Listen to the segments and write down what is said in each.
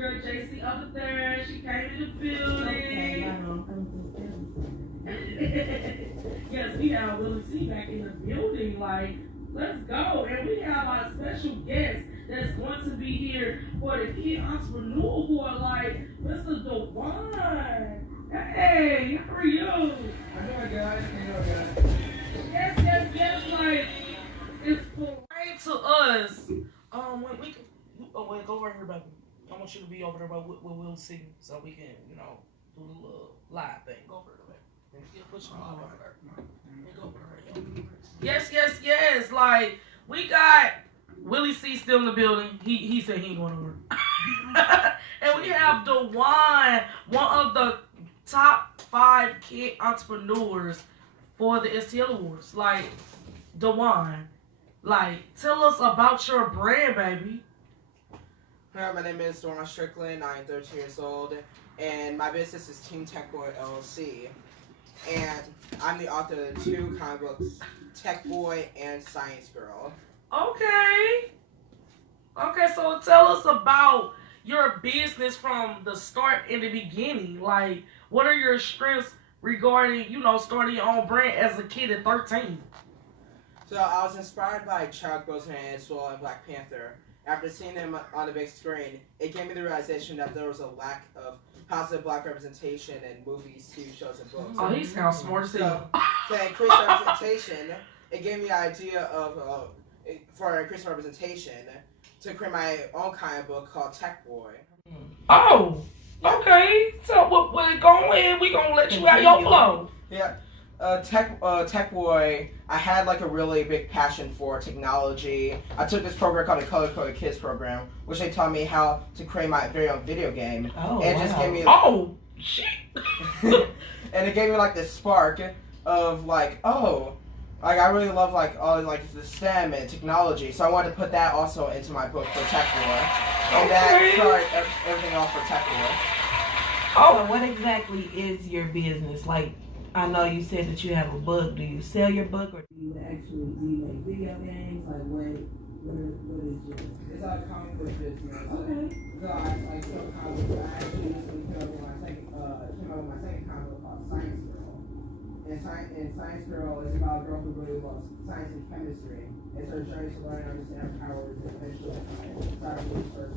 girl JC up there. She came in the building. Yes, we have Willie C back in the building. Like, let's go. And we have our special guest that's going to be here for the Kid Entrepreneur who are like Mr. Dewan. Hey, how are you? I'm doing guys. Yes. Like, it's great to us. When we can, wait, go right here, baby. I want you to be over there with Will C, so we can, do the little live thing. Go over there, baby. Yeah, push him all over there. Go over there. Yes. Like, we got Willie C still in the building. He said he ain't going to work. And we have Dewan, one of the top 5 kid entrepreneurs for the STL Awards. Like, Dewan, tell us about your brand, baby. Hi, my name is Dewan Strickland. I'm 13 years old, and my business is Team Tech Boy LLC. And I'm the author of 2 comic books, Tech Boy and Science Girl. Okay, so tell us about your business from the start and the beginning. Like, what are your strengths regarding, starting your own brand as a kid at 13? So I was inspired by Chadwick Boseman as well and Black Panther. After seeing them on the big screen, it gave me the realization that there was a lack of positive Black representation in movies, TV shows, and books. Oh, he sounds smart too. So to increase representation, it gave me the idea of, for increased representation, to create my own kind of book called Tech Boy. Oh, okay. So we're going, we're going to let you have your flow. Yeah. Tech Boy, I had like a really big passion for technology. I took this program called the Color Coded Kids program, which they taught me how to create my very own video game. Oh, and it just gave me shit. and it gave me like this spark of like, I really love all the STEM and technology. So I wanted to put that also into my book for Tech Boy. And that started everything off for Tech Boy. So what exactly is your business? Like, I know you said that you have a book. Do you sell your book, or do you make video games? Like, what is yours? It's a comic book business. Okay. So I sell comic books. I actually recently came up with my second comic book called Science Girl. And Science Girl is about a girl who really loves science and chemistry. It's her journey to learn and understand her powers and eventually start to lose first.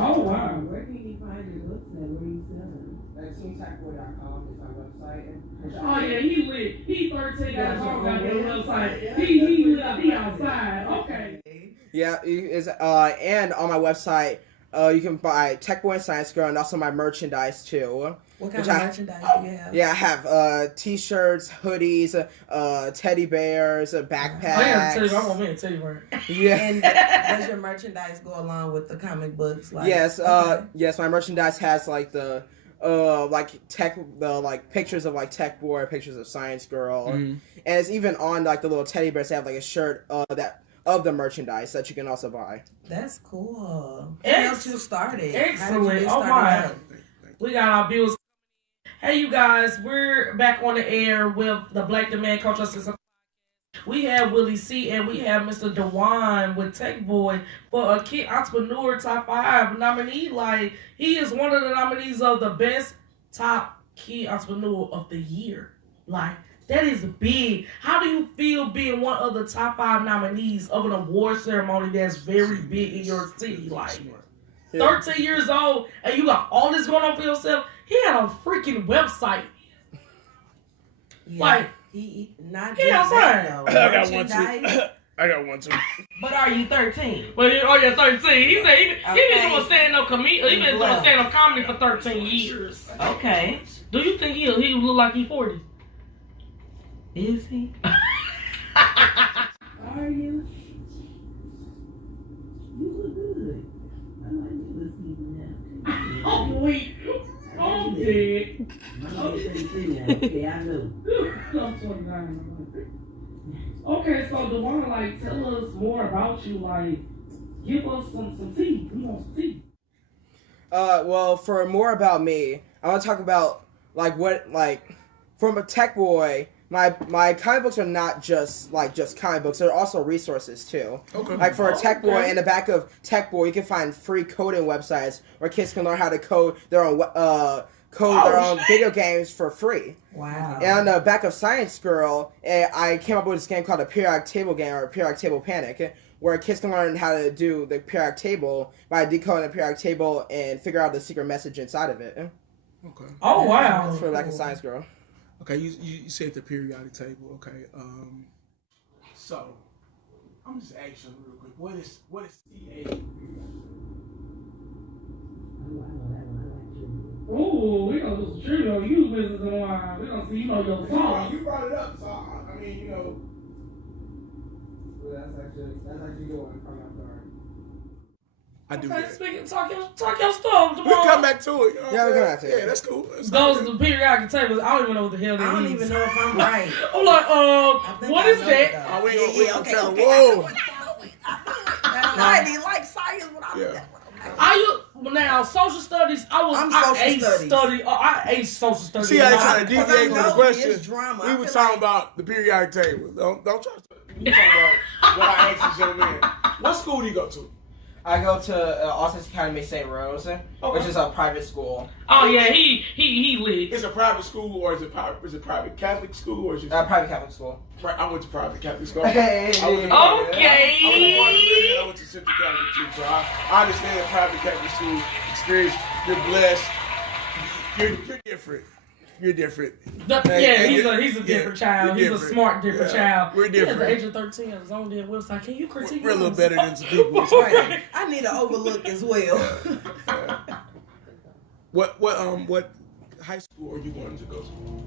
Oh, wow. Where can you find your books at? Where do you sell them? TeamTechBoy.com is my website. Oh yeah, he lit. He 13 got his own goddamn website. He lit up. He outside. Okay. Yeah, and on my website, you can buy Tech Boy and Science Girl, and also my merchandise too. What kind of merchandise do you have? Yeah, I have t-shirts, hoodies, teddy bears, backpacks. I want me to tell you where. Yeah. And does your merchandise go along with the comic books? Like, yes, yes, my merchandise has pictures of Tech Boy, pictures of Science Girl, and it's even on the little teddy bears. They have a shirt of the merchandise that you can also buy. That's cool. What else you started? Excellent. Oh my. We got our bills. Hey you guys, we're back on the air with the Black Demand Culture System. We have Willie C and we have Mr. Dewan with Tech Boy for a Kid Entrepreneur Top 5 nominee. Like, he is one of the nominees of the best top Kid Entrepreneur of the year. Like, that is big. How do you feel being one of the top 5 nominees of an award ceremony that's very big in your city? Like, 13 years old and you got all this going on for yourself. He had a freaking website. Yeah. Like, he not he just outside. that, I got one too. But are you 13? Well, yeah, 13. He said he been doing stand-up comedy. He been doing stand-up comedy for 13 years. Okay. Do you think he look like he's 40? Is he? Are you? You look good. I like you this evening now. Oh, wait. Oh, dead. Okay, I know. I'm 29. Okay, so Dewan, tell us more about you. Give us some tea. We want some tea. Well, for more about me, I want to talk about from a Tech Boy my comic books are not just comic books. They're also resources too. Okay. Like for a Tech Boy, in the back of Tech Boy, you can find free coding websites where kids can learn how to code their own video games for free. Wow. And on the back of Science Girl, I came up with this game called a periodic table game, or periodic table panic, where kids can learn how to do the periodic table by decoding the periodic table and figure out the secret message inside of it. Okay. Oh wow. That's for the back of Science Girl. Okay, you said the periodic table. Okay. So I'm just asking real quick. What is CA? Ooh, we gonna do some trivia on you business in a while. We gonna see you know your song. You brought it up, so I mean, you know. Well, that's actually good one. Come out there. I do. Okay, That. speaking, talk your stuff tomorrow. We'll come back to it. You know Yeah, we'll come back to it. Yeah, that's cool. That's Those good. are the periodic tables. I don't even know what the hell they I don't mean. even know if I'm right. I'm like, I think what I is know that? it, though. Oh, we ain't gonna tell them. okay. Whoa. I didn't like science, but I Yeah. Now social studies. I'm social studies. I ace social studies. See how they trying to Because I deviate from the know question? it's drama. We I were feel talking like- about the periodic table. Don't try to. You talking about what I asked this young man. What school do you go to? I go to Austin's Academy St. Rose, which is a private school. Oh yeah, he lit. Is it a private school or is it private Catholic school or is it Private Catholic school. Right, I went to private Catholic school. Hey. I went to Okay. I went to Central Catholic too, so I understand the private Catholic school experience. You're blessed. You're different. You're different. He's a different child. He's a smart different child. We're different. He at the age of 13 on his own damn website. Can you critique? We're a little us? better than some people. Right. I need an overlook as well. What high school are you going to go to?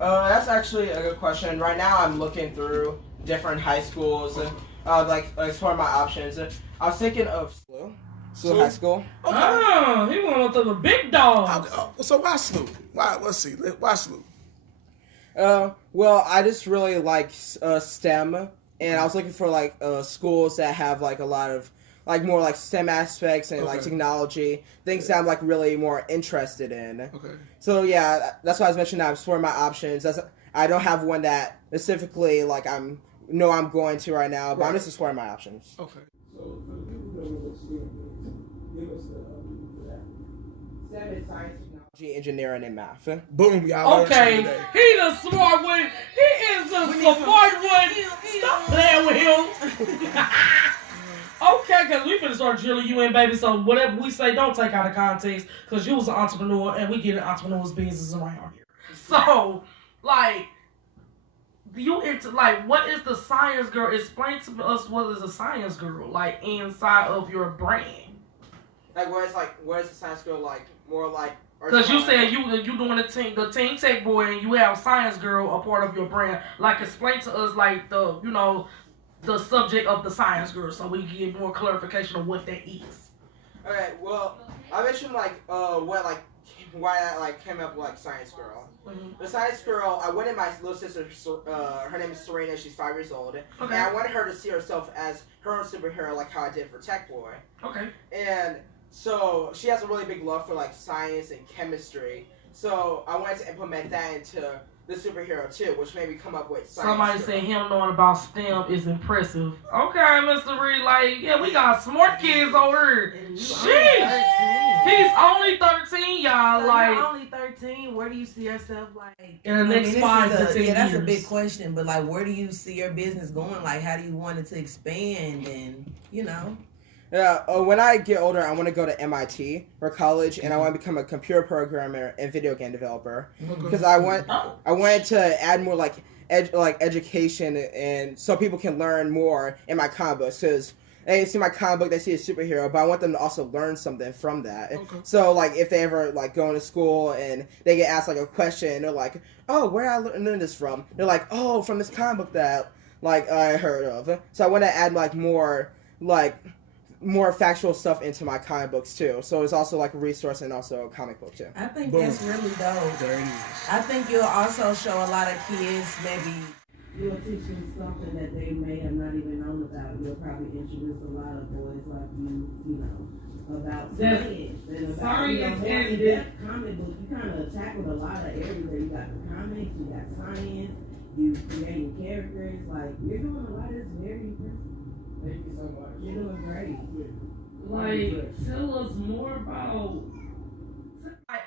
That's actually a good question. Right now, I'm looking through different high schools, exploring my options. I was thinking of SLU High School. Okay. Oh, he went with the big dogs. So why SLU? Why? Let's see. Why SLU? Well, I just really like STEM, and I was looking for schools that have a lot of more STEM aspects and technology, things that I'm really more interested in. Okay. So yeah, that's why I was mentioning that I'm exploring my options. I don't have one that specifically I'm going to right now, but I'm just exploring my options. Okay. So for the people that are listening, give us the STEM is science, technology, engineering, and math. Boom, y'all. Okay, he the smart one. He is the smart one. Stop playing with him. Okay, because we finna start drilling you in, baby. So whatever we say, don't take out of context, because you was an entrepreneur, and we get an entrepreneur's business around here. So, what is the science girl? Explain to us what is a science girl inside of your brand. Where's the science girl more like? Because you said you doing the team tech boy, and you have science girl a part of your brand. Explain to us the subject of the science girl, so we can get more clarification of what that is. Okay, well, I mentioned why I came up with science girl. Mm-hmm. The science girl, I wanted my little sister. Her name is Serena. She's 5 years old, Okay. and I wanted her to see herself as her own superhero, like how I did for Tech Boy. Okay. And so she has a really big love for science and chemistry. So I wanted to implement that into the superhero too, which made me come up with science. Somebody said him knowing about STEM is impressive. Okay, Mr. Reed, we got smart kids over here. Sheesh. He's only 13, y'all. So you're only 13. Where do you see yourself in the next 5 to 10 years? Yeah, that's a big question. But where do you see your business going? How do you want it to expand? And Yeah, when I get older, I want to go to MIT for college, and I want to become a computer programmer and video game developer. Because I wanted to add more education, and so people can learn more in my comic books. Because they see my comic book, they see a superhero, but I want them to also learn something from that. Okay. So if they ever go into school and they get asked a question, and they're like, "Oh, where did I learn this from?" They're like, "Oh, from this comic book that I heard of." So I want to add more factual stuff into my comic books too, so it's also a resource and also a comic book too. I think that's really dope. There it is. I think you'll also show a lot of kids you'll teach them something that they may have not even known about. You'll probably introduce a lot of boys about science and about comic books. You kind of tackled a lot of areas there. You got the comics, you got science, you creating characters. Like, you're doing a lot that's very impressive. Thank you so much. You're doing great. Like, tell us more about. Like,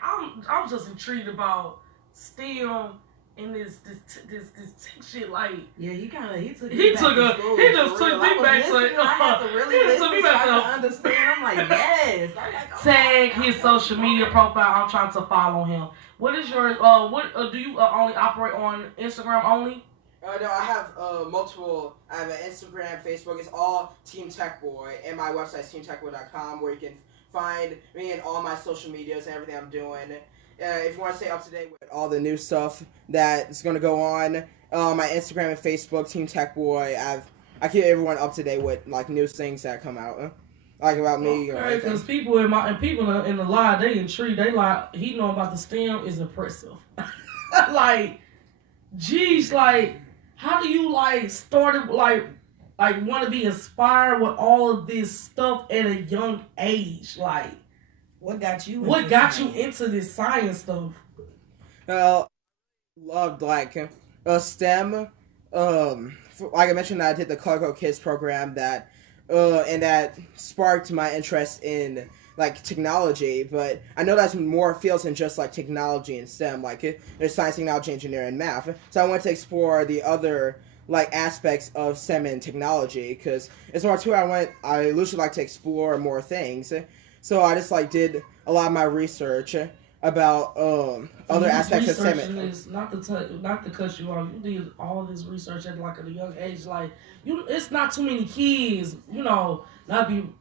I'm just intrigued about STEM and this tech shit. Like, Yeah, he took he me took back to school, he just for real. took me back to. I had to really he listen took me so I back could to. understand. I'm like, yes. I'm like, oh, Tag his social media profile. I'm trying to follow him. What is your do you only operate on Instagram only? No, I have multiple. I have an Instagram, Facebook. It's all Team Tech Boy, and my website is teamtechboy.com, where you can find me and all my social medias and everything I'm doing. If you want to stay up to date with all the new stuff that's going to go on my Instagram and Facebook, Team Tech Boy, I keep everyone up to date with like new things that come out, like about me. Okay, because people in the live, they intrigued. They like he know about the STEM is impressive. Like, geez, like how do you like started like want to be inspired with all of this stuff at a young age? Like, what got you into this science stuff? Loved like STEM. Like I mentioned, I did the Colorful Kids program that, and that sparked my interest in like technology. But I know that's more fields than just like technology and STEM. Like there's science, technology, engineering, and math. So I wanted to explore the other like aspects of STEM and technology because it's more too. I usually like to explore more things. So I just like did a lot of my research about other aspects of STEM. Not to cut you off. You did all this research at like a young age. Like it's not too many kids. Not too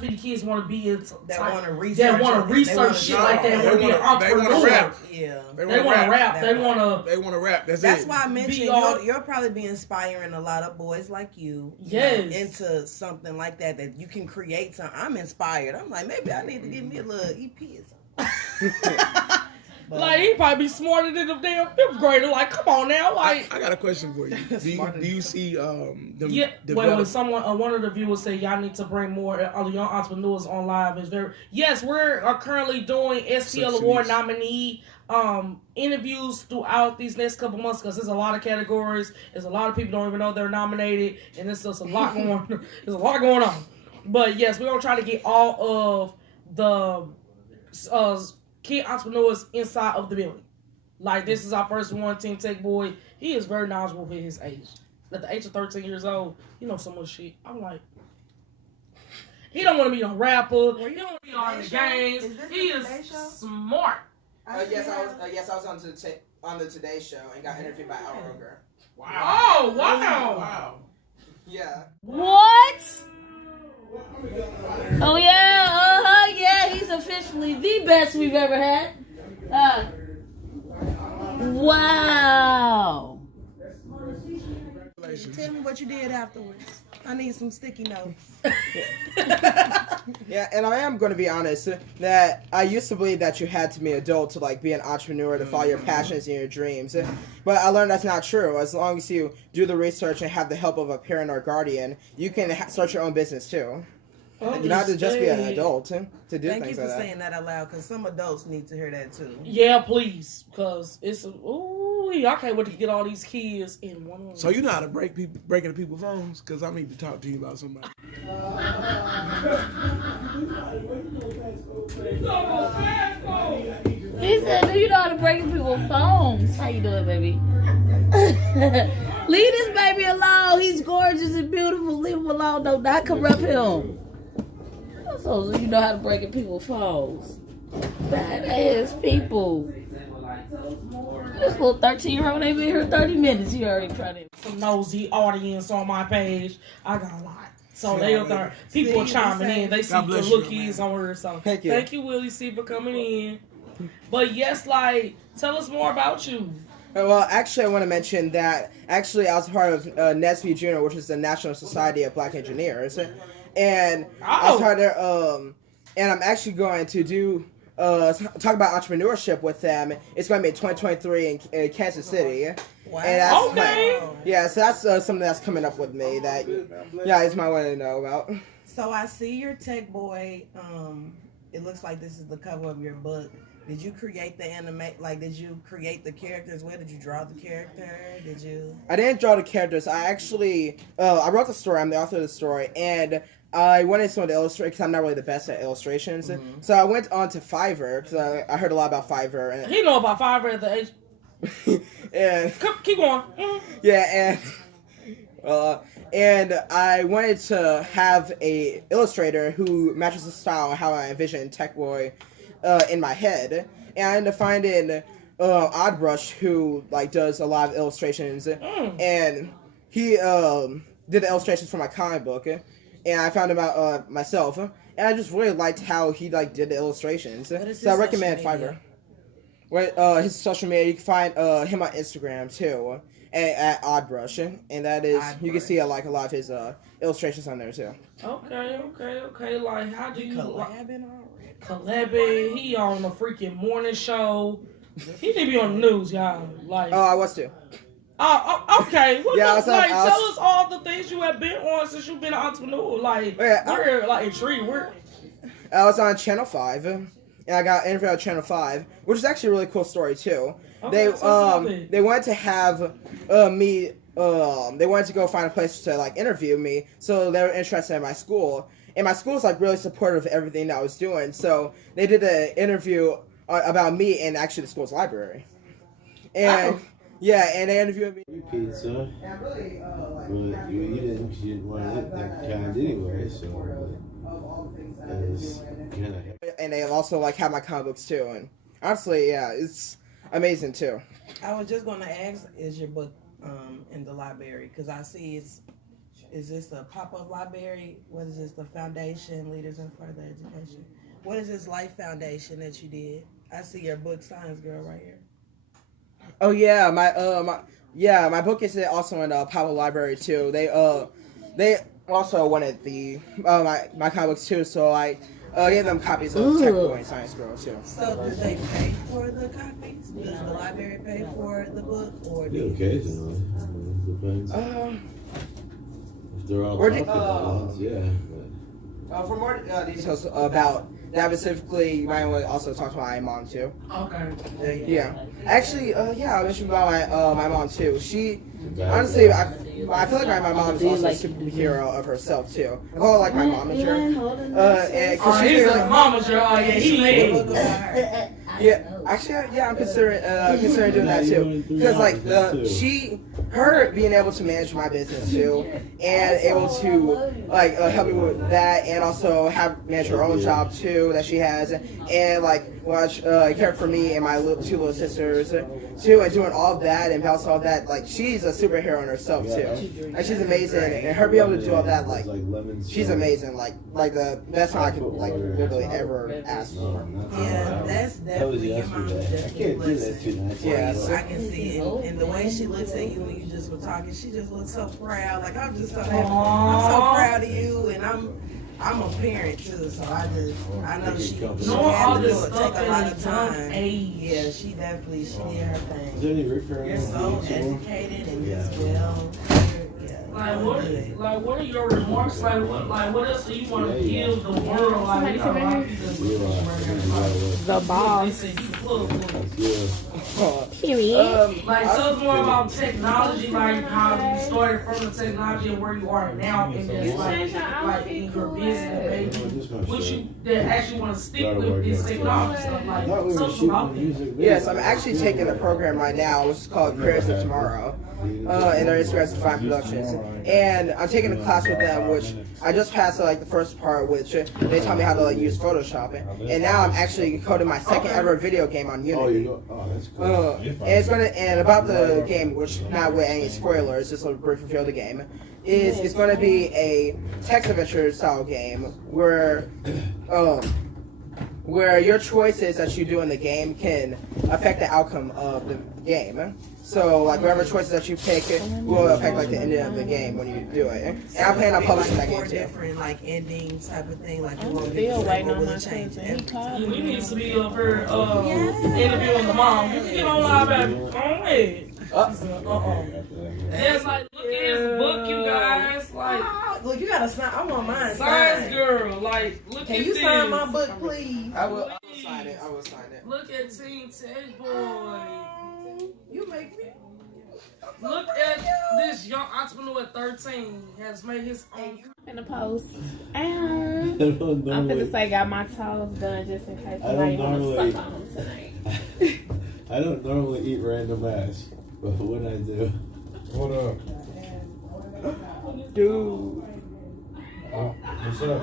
many kids want to be into that want to research shit like that. They want to rap. Yeah, they want to rap. They want to rap. That's why I mentioned you'll probably be inspiring a lot of boys like you. Yes, into something like that you can create something. I'm inspired. I'm like, maybe I need to give me a little EP or something. Like he probably be smarter than the damn fifth grader. Like, come on now. Like, I got a question for you. Do you see when someone one of the viewers say y'all need to bring more young entrepreneurs on live? We're currently doing STL Award nominee interviews throughout these next couple months because there's a lot of categories. There's a lot of people don't even know they're nominated, and there's just a lot going. There's a lot going on. But yes, we're gonna try to get all of the kid entrepreneurs inside of the building. Like, this is our first one, Team Tech Boy. He is very knowledgeable for his age. At the age of 13 years old, he knows so much shit. I'm like, he don't want to be a rapper. He don't want to be on the games. He is smart. Yes, I was on the Today Show and got interviewed by Al Roker. Wow. Oh, wow. Wow. Yeah. What? Oh yeah, yeah, he's officially the best we've ever had. Wow. Tell me what you did afterwards. I need some sticky notes. Yeah, and I am going to be honest that I used to believe that you had to be an adult to like be an entrepreneur, to follow your passions and your dreams. But I learned that's not true. As long as you do the research and have the help of a parent or guardian, you can start your own business too. You don't have to just be an adult to do things like that. Thank you for saying that out loud, because some adults need to hear that too. Yeah, please, because it's I can't wait to get all these kids in one room. So you know how to breaking people's phones? Because I need to talk to you about somebody. He said, do you know how to break people's phones? How you doing, baby? Leave this baby alone. He's gorgeous and beautiful. Leave him alone. Do not corrupt him. So you know how to break people's phones. That is people. This little 13-year-old ain't been here 30 minutes. He already tried it. Some nosy audience on my page. I got a lot. So people are chiming in. They see the little kids on her. So thank you, Willie C, for coming in. But yes, like, tell us more about you. Well, actually, I want to mention that actually I was part of NSB Junior, which is the National Society of Black Engineers, and I was part of and I'm actually going to do talk about entrepreneurship with them. It's going to be in 2023 in Kansas City. Wow. And that's so that's something that's coming up with me that you might want to know about. So I see your Tech Boy. It looks like this is the cover of your book. Did you create the did you create the characters? Where did you draw the character? Did you? I didn't draw the characters. I actually, I wrote the story. I'm the author of the story, and I went into some of the illustrations because I'm not really the best at illustrations. Mm-hmm. So I went on to Fiverr because I heard a lot about Fiverr. And, he know about Fiverr at the age. and keep going. Yeah, and I wanted to have a illustrator who matches the style and how I envision Tech Boy in my head, and I ended up finding Oddbrush, who like does a lot of illustrations, and he did the illustrations for my comic book, and I found him out myself, and I just really liked how he like did the illustrations. So I recommend Fiverr. His social media, you can find him on Instagram too, at Oddbrush, and that is you can see like a lot of his illustrations on there too. Okay. Like, how do you collabing already? Collabing. He on the freaking morning show. He need to be on the news, y'all. Like, I was too. Okay. Yeah, tell us all the things you have been on since you've been an entrepreneur. Like, we're like intrigued. I was on Channel 5, and I got interviewed on Channel 5, which is actually a really cool story too. Okay, they wanted to have me. They wanted to go find a place to like interview me, so they were interested in my school. And my school's like really supportive of everything that I was doing, so they did an interview about me in actually the school's library. And and they interviewed me. Pizza. And I really Well, you didn't because you didn't want to look that kind anyway, so. And they also like have my comic books too, and honestly, yeah, it's amazing too. I was just gonna ask, is your book in the library? Because I see is this a pop-up library? What is this, the Foundation Leaders in Further Education? What is this Life Foundation that you did? I see your book, Science Girl, right here. Oh yeah, my book is also in the pop-up library too. They also wanted the my comic books too, so I gave them copies of Tech Boy and Science Girl too. So do they pay for the copies? Does the library pay for the book, or do occasionally? Depends. If they're all talking yeah. For more details about that specifically, you might want to also talk to my mom too. Okay. Yeah. Actually, I mentioned about my mom too. She honestly, I feel like my mom is also a superhero of herself too. I call her like my momager. He's a momager. Oh yeah, he made. Yeah, actually, I'm considering doing that too, because like her being able to manage my business too, and able to like help me with that, and also manage her own job too that she has, and like care for me and my two little sisters too, and doing all of that and balance all of that. Like, she's a superhero in herself too, and she's amazing, and her being able to do all that, like, she's amazing. Like the best one I could like literally ever ask for. Yeah, that's definitely your mom. I can't do that too much. Yeah, I can see it, and the way she looks at you when you just were talking, she just looks so proud. Like, I'm just so happy. I'm so proud of you, and I'm a parent too, so I know she had to take a lot of time. Yeah, she did her thing. Is there any referral? You're so educated and just well. What are your remarks? What else do you want to give the world? Like, The boss. Period. Like, tell us more about technology, like how you started from the technology and where you are now in this, like in your business, baby. What you that actually want to stick with this technology stuff, like, tell us about it. Yes, I'm actually taking a program right now, which is called Creators of Tomorrow. And they're Instagram Fine Productions, and I'm taking a class with them, which I just passed like the first part, which they taught me how to like use Photoshop, and now I'm actually coding my second ever video game on Unity. That's cool. And about the game, which not with any spoilers, just a brief review of the game, is it's going to be a text adventure style game where your choices that you do in the game can affect the outcome of the game. So, like, whatever choices that you pick will affect, like, the ending of the game when you do it. And I plan on publishing that game, too. Different, like, endings type of thing. Like, I'm still waiting on my cousin. He called me. We need to be up here interviewing the mom. You can get on live at go ahead. Yes, like, look at his book, you guys. Like, look, you gotta sign. I want mine. Science Girl. Like, look at this. Can you sign my book, please? I will. sign it. I will sign it. Look at Team Tech Boy. You make me. Look at this young entrepreneur at 13 has made his own. In the post. I I'm don't normally, finna say got my toes done just in case I somebody don't wanna normally- suck on them tonight. I don't normally eat random ass, but when I do, What up? Dude. What's up?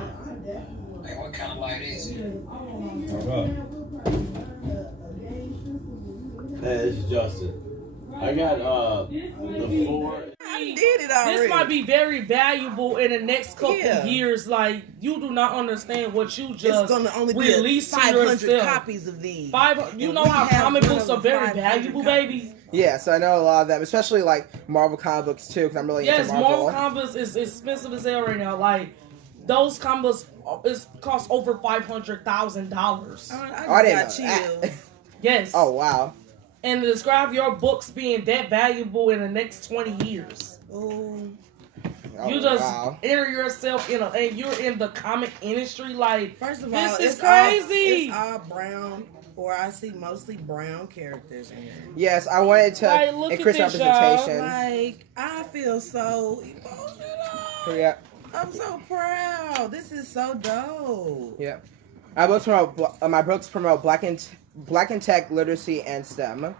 Like, what kind of light is it? What up? hey, this is Justin. I got the 4. I did it already. This might be very valuable in the next couple Yeah. years. Like, you do not understand what you just It's gonna only be released to 500 yourself. copies of these. You And know we how have comic one books of are the very 500 valuable, copies. baby. Yes, I know a lot of them, especially like Marvel comic books too, because I'm really Yes, into Marvel. Marvel comics is expensive as hell right now. Like, those comics cost over $500,000. I I just didn't got know that. chills. Yes. Oh wow. And to describe your books being that valuable in the next 20 years. Ooh. Oh, You just wow. enter yourself in and you're in the comic industry. Like, First of this all, is it's crazy. all brown, or I see mostly brown characters in here. Yes, I wanted to Like, look at increase this, representation. Like, I feel so emotional. Yeah, I'm so proud. This is so dope. yeah. My books promote Black and Tech literacy and STEM.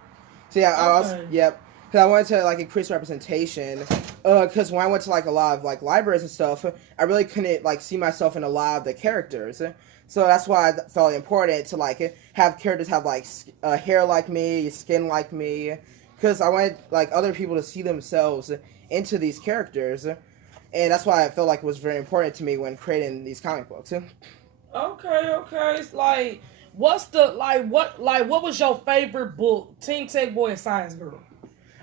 So yeah, I also Okay. yep. Because I wanted to like increase representation. Because when I went to like a lot of like libraries and stuff, I really couldn't like see myself in a lot of the characters. So that's why I felt important to like have characters have like hair like me, skin like me. Because I wanted like other people to see themselves into these characters, and that's why I felt like it was very important to me when creating these comic books. Okay. It's like, what was your favorite book? Team Tech Boy and Science Girl.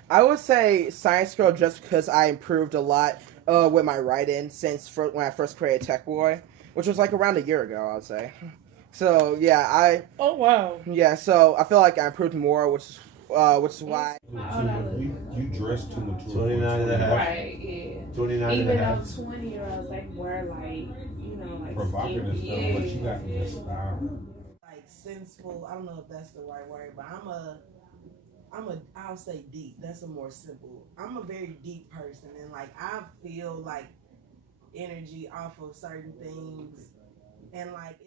I would say Science Girl just because I improved a lot with my writing since when I first created Tech Boy, which was like around a year ago, I would say. So yeah, Oh wow. so I feel like I improved more, which is why. You dress too mature. 29 and a half. Right, yeah. 29 and a Even half. though 20-year-olds, they wear like, like Provocative skinny, stuff, but you got the style. Like sensible. I don't know if that's the right word, but I'll say deep. That's a more simple. I'm a very deep person, and like I feel like energy off of certain things, and like.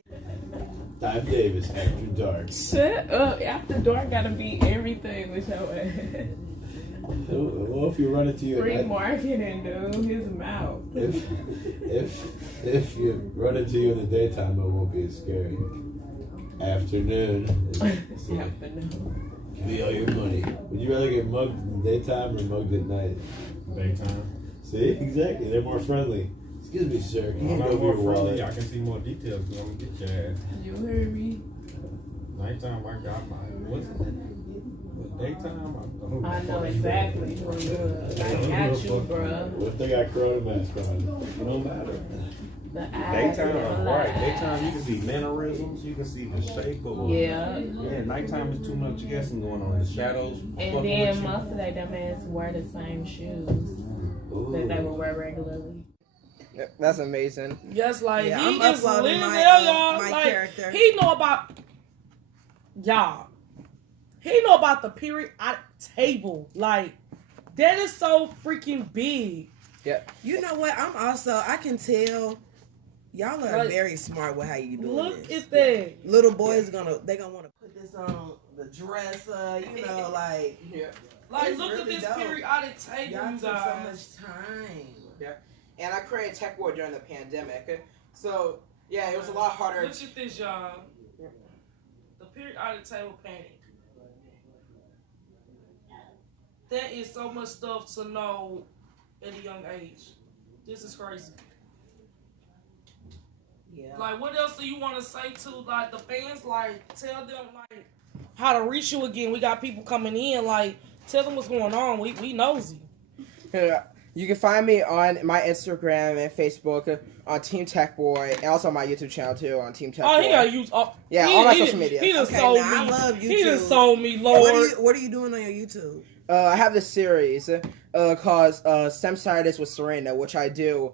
Time Davis, After Dark. Shut up. After dark gotta be everything with your ass. Well, if you run into you Free at marketing, dude. His mouth. if you run into you in the daytime, it won't be as scary. Afternoon. See, Afternoon. give me all your money. Would you rather get mugged in the daytime or mugged at night? Daytime. See, exactly. They're more friendly. Excuse me, sir. Can you I'm hand not over more your friendly. wallet? I can see more details because I'm gonna get your ass. You heard me? Nighttime, I got my. What's it? But daytime, I know exactly who you are. I got you, bruh. What if they got Corona mask on? It don't matter. The eyes Daytime, don't right? lie. Daytime, you can see mannerisms. You can see the shape of. Yeah. Yeah. Nighttime is too much guessing going on. The shadows. And fucking then with you. most of they dumbass wear the same shoes that they would wear regularly. That's amazing. Yes, like Yeah, he I'm is uploading lit as my, hell, y'all. my Like, character. he know about y'all. He know about the periodic table. Like, that is so freaking big. You know what? I can tell y'all are Like, very smart with how you do Look this. at that. Little boys gonna want to put this on the dresser, like Like, It's look really at this dope. periodic table, y'all you took so guys. much time. And I created Tech Boy during the pandemic, so yeah, it was a lot harder. Look at this, y'all. The periodic table panic. That is so much stuff to know at a young age. This is crazy. Yeah. Like, what else do you want to say to, like, the fans? Like, tell them, like, how to reach you again. We got people coming in. Like, tell them what's going on. We nosy. You can find me on my Instagram and Facebook on Team Tech Boy, and also on my YouTube channel too on Team Tech Boy. Oh, he got to use. Oh, Yeah, all my social media. He done Okay, sold now I me. love He done YouTube. sold me, Lord. What are you doing on your YouTube? I have this series called STEM Scientist with Serena, which I do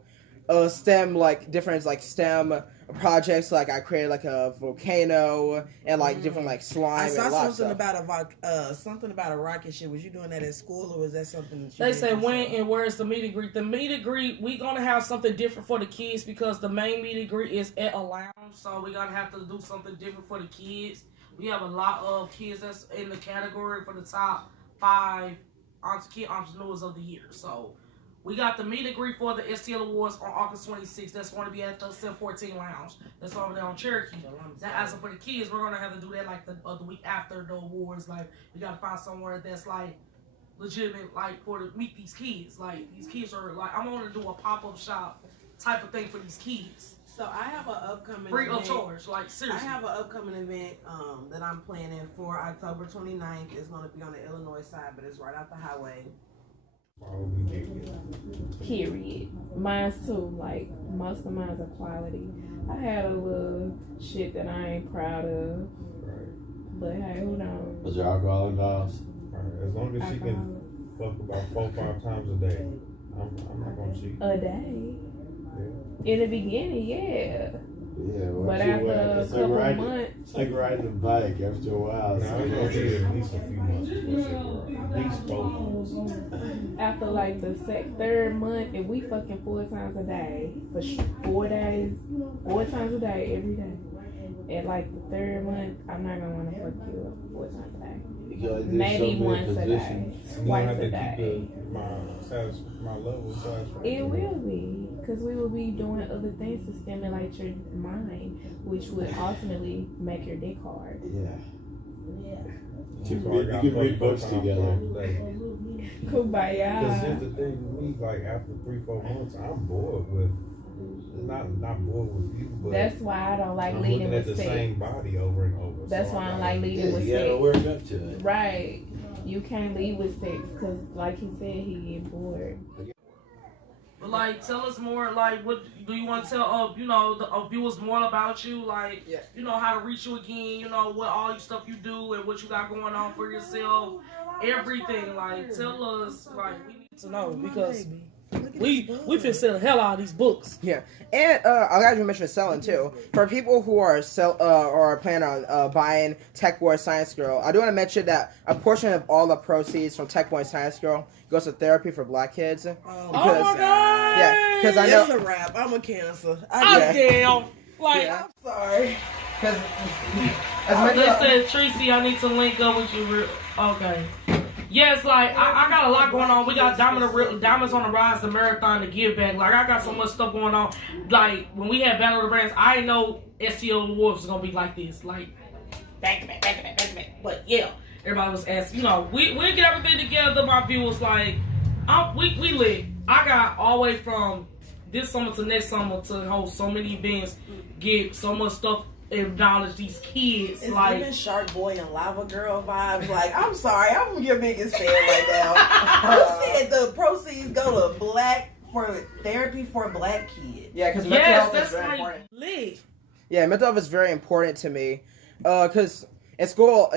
STEM, like different like STEM projects. Like I created like a volcano and like different like slime. I saw and a lot of something stuff. something about a rocket ship. Was you doing that at school, or was that something that you They did said when yourself? and where's the meet and greet? The meet and greet, we gonna have something different for the kids because the main meet and greet is at a lounge, so we gonna have to do something different for the kids. We have a lot of kids that's in the category for the top 5 kid entrepreneurs of the year. So we got the meet and greet for the STL Awards on August 26th. That's going to be at the 714 Lounge. That's over there on Cherokee. That as for the kids, we're gonna have to do that like the week after the awards. Like we gotta find somewhere that's like legitimate, like for to meet these kids. Like these kids are like, I'm gonna do a pop-up shop type of thing for these kids. So I have an upcoming Free event. of charge, like I seriously. have an upcoming event that I'm planning for October 29th. It's going to be on the Illinois side, but it's right off the highway. Period. Mine's too. Like most of mine's are quality. I had a little shit that I ain't proud of, but hey, who knows? Was there alcohol involved? As long as she can fuck about 4 or 5 times a day, I'm not gonna cheat. A day. Yeah. In the beginning, yeah. Yeah, But after a couple months, it's like riding a bike after a while. Now, it's gonna be at least a few months before she can ride. At least 4 months. after like the third month, if we fucking 4 times a day for 4 days, 4 times a day every day. At like the third month, I'm not gonna want to fuck you up 4 times a day. Maybe once a day, twice a day. My level satisfaction. It will be, because we will be doing other things to stimulate your mind, which would ultimately make your dick hard. Yeah. You So I got can read 4 books times together. Because Kumbaya. here's the thing with me, like after 3-4 months, I'm bored with, not bored with you, but That's why I don't like I'm leading looking at with the sex. same body over and over. That's So why I don't gotta- like leading Yeah, with you gotta sex. work up to it. Right. You can't lead with sex, because like he said, he get bored. But like, tell us more. Like, what do you want to tell? You know, the viewers more about you. Like, Yeah. you know how to reach you again. You know what all your stuff you do and what you got going on for yourself. Everything. Like, tell us. Like, we need to know because we finna sell the hell out of these books. Yeah, and I got to mention selling too. For people who are or planning on buying Tech Boy Science Girl, I do want to mention that a portion of all the proceeds from Tech Boy Science Girl goes to therapy for Black kids. Oh my God! Yeah, because I know. It's a wrap. I'm a cancer. I'm Yeah. down. Like, Yeah. I'm sorry. Because they said, Tracy, I need to link up with you. Okay. Yes, like I got a lot going on. We got Diamonds on the Rise, the marathon, the give back. Like I got so much stuff going on. Like when we had Battle of the Brands, I didn't know STL Awards was gonna be like this. Like back to back, back to back, back to back. But yeah, everybody was asking. You know, we get everything together. My viewers like, we lit. I got all the way from this summer to next summer to host so many events, get so much stuff. Acknowledge these kids. It's like giving Shark Boy and Lava Girl vibes. Like, I'm sorry, I'm your biggest fan right now. You said the proceeds go to therapy for Black kids. yeah, because mental yes, health is that's very like important. lit. Yeah, mental health is very important to me. Because in school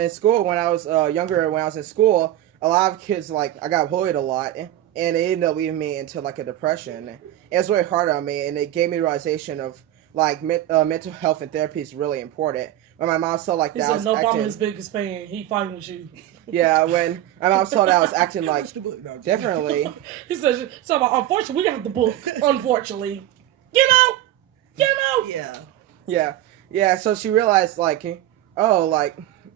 when I was younger, when I was in school, a lot of kids I got bullied a lot, and it ended up leading me into like a depression. It was really hard on me, and it gave me the realization of mental health and therapy is really important. When my mom saw He that I said, "No, I'm acting, his biggest fan. He fighting with you." yeah, when my mom saw that I was acting differently. He said, "So, unfortunately, we got the book. Unfortunately, you know." Yeah. So she realized I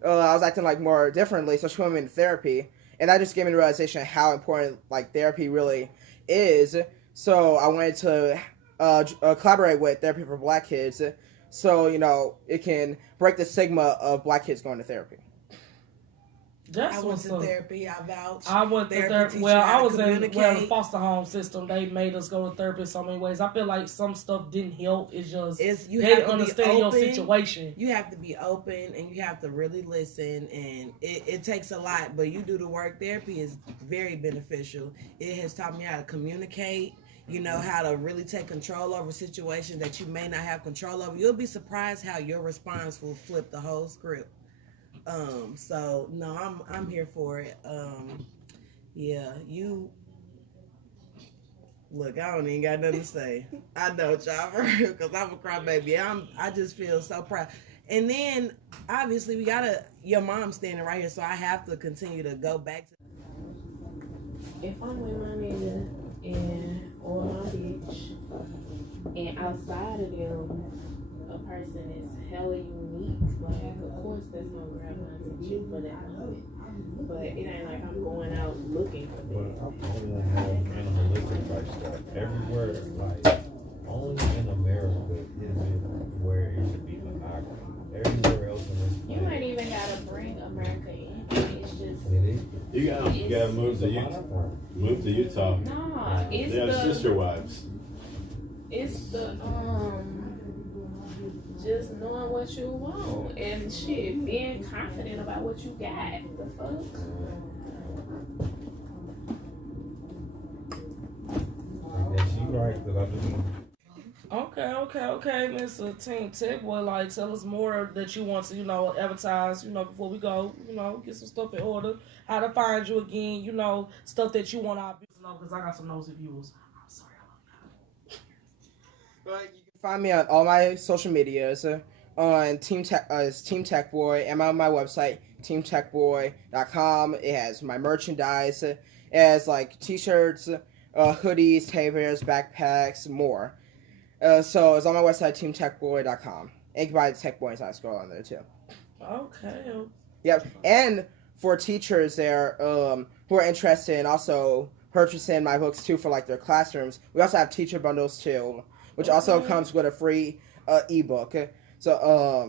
was acting more differently. So she put me into therapy, and that just gave me the realization of how important therapy really is. So I wanted to collaborate with Therapy for Black Kids, so it can break the stigma of Black kids going to therapy. That's I went what's to up. therapy. I vouch. I went to therapy. teach Well, you how I to was in communicate. the foster home system. They made us go to therapy in so many ways. I feel like some stuff didn't help. It's just You they have didn't to understand be your open. situation. You have to be open and you have to really listen, and it takes a lot, but you do the work. Therapy is very beneficial. It has taught me how to communicate, how to really take control over situations that you may not have control over. You'll be surprised how your response will flip the whole script. So no, I'm here for it. Yeah, Look, I don't even got nothing to say. I know, y'all, because I'm a crybaby. I just feel so proud. And then, obviously, your mom's standing right here, so I have to continue to go back to. If I'm with my nigga or my bitch, and outside of them, a person is hella unique, like, of course, that's gonna grab my attention for that moment. But it ain't like I'm going out looking for But them. I'm only have animalistic type stuff. Everywhere, like, only in America is it where it should be monogamy. Everywhere else in this You planet, ain't even gotta bring America in. It's just, it is. You gotta move to Utah. nah, it's They have the, sister wives. it's the, just knowing what you want and shit, being confident about what you got. The fuck? Yeah, she right, because I do. Okay, Mr. Team Tech Boy, like, tell us more that you want to, advertise, before we go, get some stuff in order, how to find you again, stuff that you want our viewers to know, because I got some nosy viewers. I'm sorry, But you can find me on all my social medias on Team Tech Boy, and on my website, teamtechboy.com. It has my merchandise. It has, like, t-shirts, hoodies, tapers, backpacks, more. So it's on my website, teamtechboy.com. And you can buy the Tech Boy inside scroll on there too. Okay. Yep. And for teachers there who are interested in also purchasing my books too for like their classrooms, we also have teacher bundles too, which also comes with a free ebook. So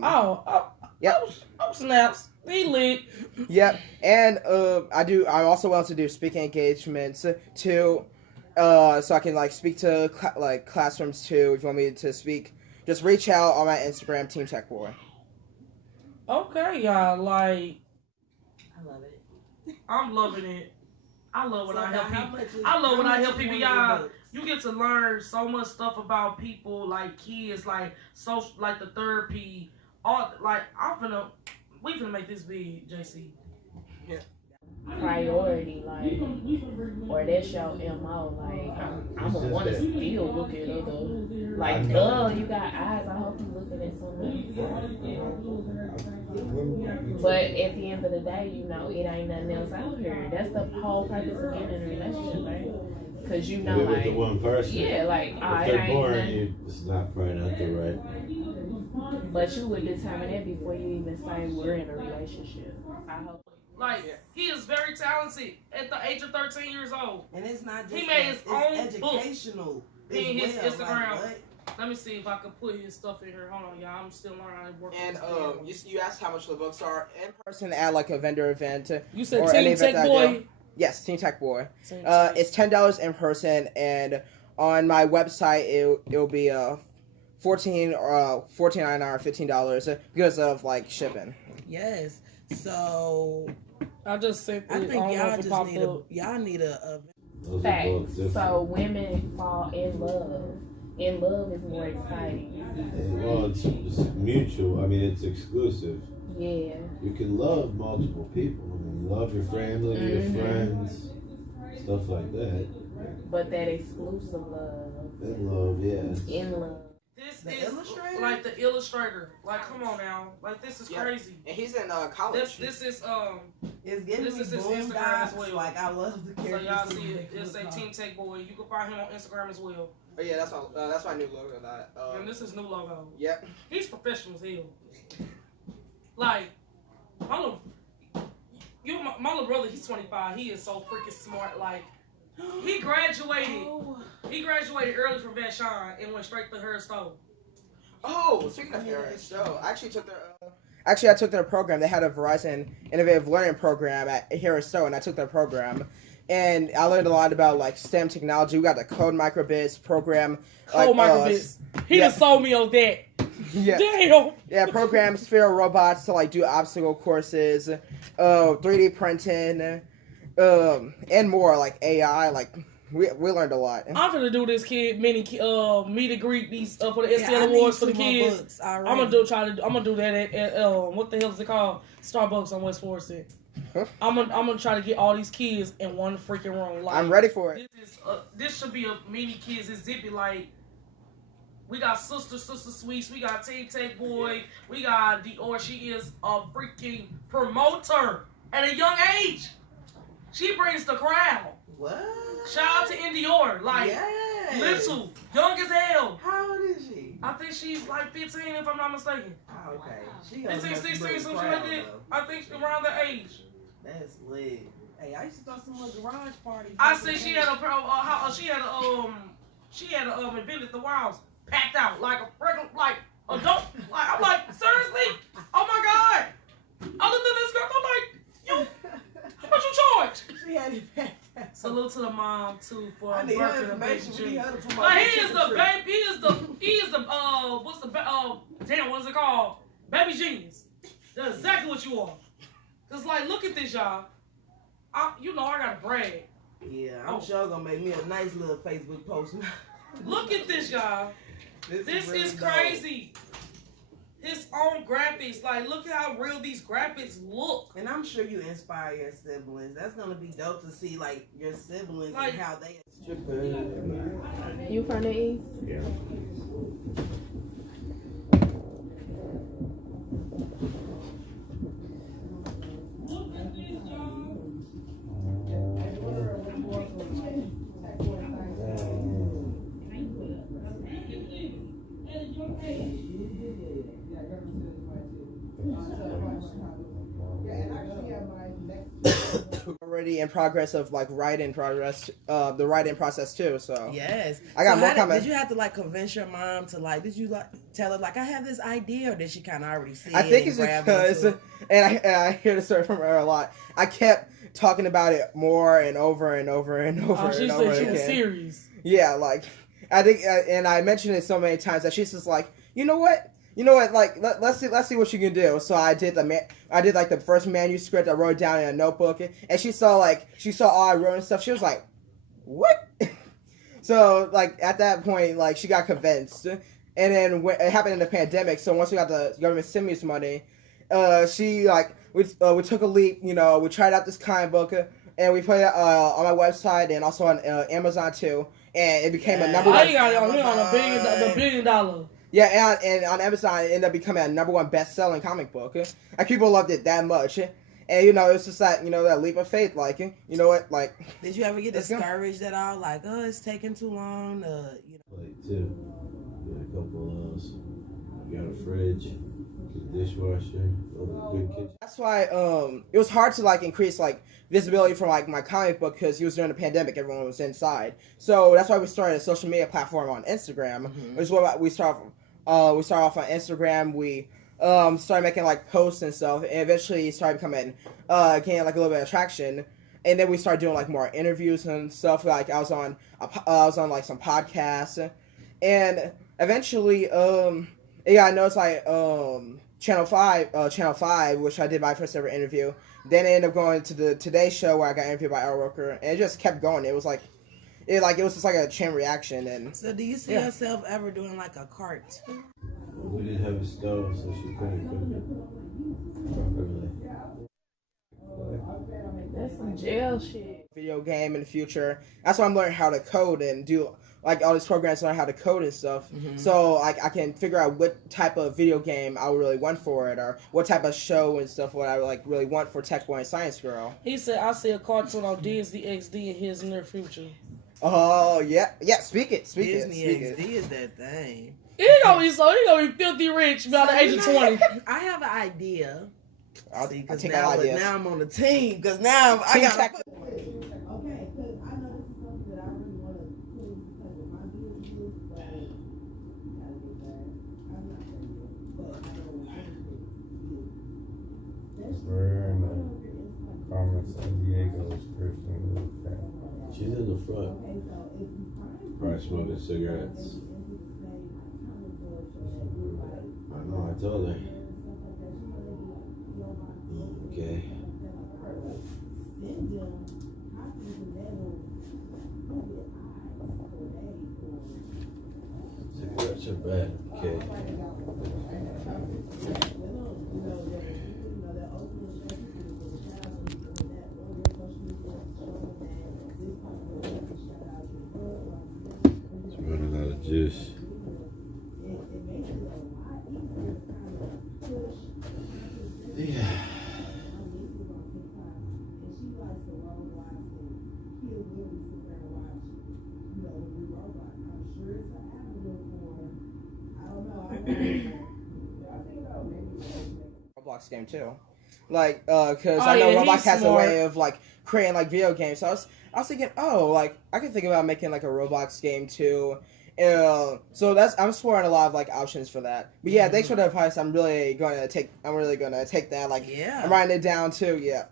yep. Oh, snaps. Be lit. Yep. And I'm also willing to do speaking engagements too. So I can like speak to classrooms too. If you want me to speak, just reach out on my Instagram, Team Tech Boy. Okay, y'all. Like, I love it. I'm loving it. I love when So I help how people. much is- I love how when I much help is people, one of your y'all. books? You get to learn so much stuff about people, like kids, like social, like the therapy. All like we finna make this big, JC. Priority, like, or that's your MO. Like, I'm gonna want to still look at other. Like, you got eyes. I hope you looking at something. But at the end of the day, it ain't nothing else out here. That's the whole purpose of getting in a relationship, right? Because With like, the one person. yeah, like, If it they're ain't boring, nothing. it's not probably not the right. But you would determine that before you even say we're in a relationship. I hope. Like, he is very talented at the age of 13 years old. And it's not just He made his own educational. In his as well. Instagram. Like, Let me see if I can put his stuff in here. Hold on, y'all. I'm still learning how to work. And this thing. you asked how much the books are in person at like a vendor event. You said or any Team event Tech that I Boy. do. Yes, Team Tech Boy. Team Tech. It's $10 in person, and on my website it'll be $14.99 or $15 because of like shipping. yes. So I just sent it. I think don't know y'all if it just popped need up. y'all need a Those are Facts. both different. So women fall in love. In love is more exciting. Well, it's mutual. I mean, it's exclusive. Yeah. You can love multiple people. I mean, love your family, your friends, stuff like that. But that exclusive love. And love, yes. In love. This The is illustrator? like the illustrator. Like, come on now. Like, this is Yeah. crazy. And he's in college. This is It's getting This me is his boom Instagram as vibes. well. Like I love the so characters. y'all that see make it. It look say hot. Team Tech Boy. You can find him on Instagram as well. Oh yeah, that's my new logo. That. And this is new logo. Yep. He's professional as hell. Like, my little brother, he's 25. He is so freaking smart. Like, he graduated. He graduated early from Van Shine and went straight to her store. Oh, speaking of Harris, so I actually took their program. They had a Verizon Innovative Learning Program at Harris Stowe, and I took their program. And I learned a lot about like STEM technology. We got the Code Microbits program. Code Microbits. He yeah. done sold me on that. Yeah. Damn. Yeah, programs, sphere robots to like do obstacle courses, 3D printing, and more like AI, like We learned a lot. I'm gonna do this kid meet and greet these for the STL Awards for the kids. I'm gonna do that at what the hell is it called? Starbucks on West 4th Street. I'm gonna try to get all these kids in one freaking room. Like, I'm ready for it. This should be a mini kids exhibit. Like, we got Sister Sweets, we got Team Tech Boy, we got Dior. She is a freaking promoter at a young age. She brings the crowd. What? Shout out to Dior. Like, little, young as hell. How old is she? I think she's like 15, if I'm not mistaken. Oh, okay. She 15, 16, something like that. I think around that age. That's lit. Hey, I used to throw some little garage parties. I said she had a event at the Wilds packed out like a regular adult. Like, I'm like, seriously? Oh my God! I looked at this girl. I'm like, how much you charge? She had it packed out. Salute to the mom too for I need her information. information. He is the what is it called? Baby genius. That's exactly what you are. Cause like, look at this, y'all. I gotta brag. Yeah, I'm sure gonna make me a nice little Facebook post. Look at this, y'all. This is crazy. His own graphics. Like, look at how real these graphics look. And I'm sure you inspire your siblings. That's gonna be dope to see, like, your siblings like, and how they. You from the East? Yeah. Already in progress of like writing progress, the writing process too. So yes, I got more coming. Did you have to like convince your mom to like? Did you like tell her like I have this idea, or did she kind of already see it? I think it's because, and I hear the story from her a lot. I kept talking about it more and over and over and over. She said she was serious. Yeah, like I think, and I mentioned it so many times that she's just like, you know what, like let's see what you can do. So I did like the first manuscript. I wrote it down in a notebook, and she saw all I wrote and stuff. She was like, what? So like at that point, like she got convinced, and then it happened in the pandemic. So once we got the government stimulus money, we took a leap. We tried out this comic book, and we put it on my website and also on Amazon too, and it became a number one. You got it on the $1 billion. Yeah, and on Amazon, it ended up becoming a number one best-selling comic book. Like, people loved it that much. And, it's just that, that leap of faith. Like, you know what? Like, did you ever get discouraged at all? Like, it's taking too long to, Like, too. Got a couple of those. You got a fridge, a dishwasher, a good kitchen. That's why, it was hard to, like, increase, like, visibility for, like, my comic book because it was during the pandemic. Everyone was inside. So that's why we started a social media platform on Instagram. Mm-hmm. Which is what we started off on Instagram. We started making like posts and stuff, and eventually started becoming gaining like a little bit of traction. And then we started doing like more interviews and stuff. Like I was on like some podcasts, and eventually I noticed like Channel 5, which I did my first ever interview. Then I ended up going to the Today Show where I got interviewed by Al Roker, and it just kept going. It was just like a chain reaction. And so, do you see yourself ever doing like a cartoon? We didn't have a stove, so she couldn't cook it properly. That's some jail shit. Video game in the future. That's why I'm learning how to code and do like all these programs, learn how to code and stuff. Mm-hmm. So like I can figure out what type of video game I would really want for it, or what type of show and stuff what I would like really want for Tech Boy and Science Girl. He said I see a cartoon on Disney XD in his near future. Oh yeah. Speak it. Disney XD is that thing. He gonna be filthy rich by the age of 20. I have an idea. I'll take now I'm on the team because now I got. Okay, because I know this is something that I really want to do because of my business, but I gotta get back. I'm not gonna do it, but I know We're in the Carmen San Diego's Christian. She's in the front. Probably smoking cigarettes. I know, I told her. Okay. such a bad kid. It's running out of juice. Yeah. Roblox game too, like because I know Roblox has a way of like creating like video games. So I was thinking, oh, like I could think about making like a Roblox game too. So I'm exploring a lot of like options for that. But yeah, thanks for the advice. I'm really gonna take that. Like, yeah, I'm writing it down too. Yeah,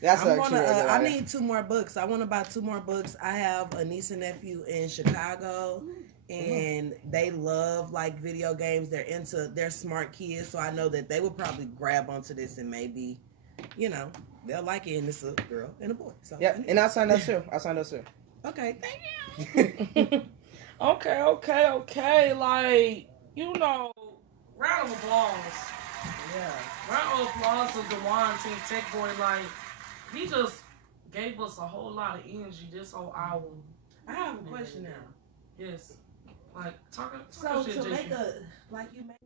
that's actually really good. I need 2 more books. I want to buy 2 more books. I have a niece and nephew in Chicago, and they love like video games. They're smart kids, so I know that they would probably grab onto this and maybe, they'll like it. And it's a girl and a boy. So yeah, and I'll sign those too. Okay, thank you. Okay. Like, round of applause. Yeah. Round of applause to Dewan Team Tech Boy. Like, he just gave us a whole lot of energy this whole hour. I have a question now. Yes. Like, talk so shit, to JC. make a, like you make...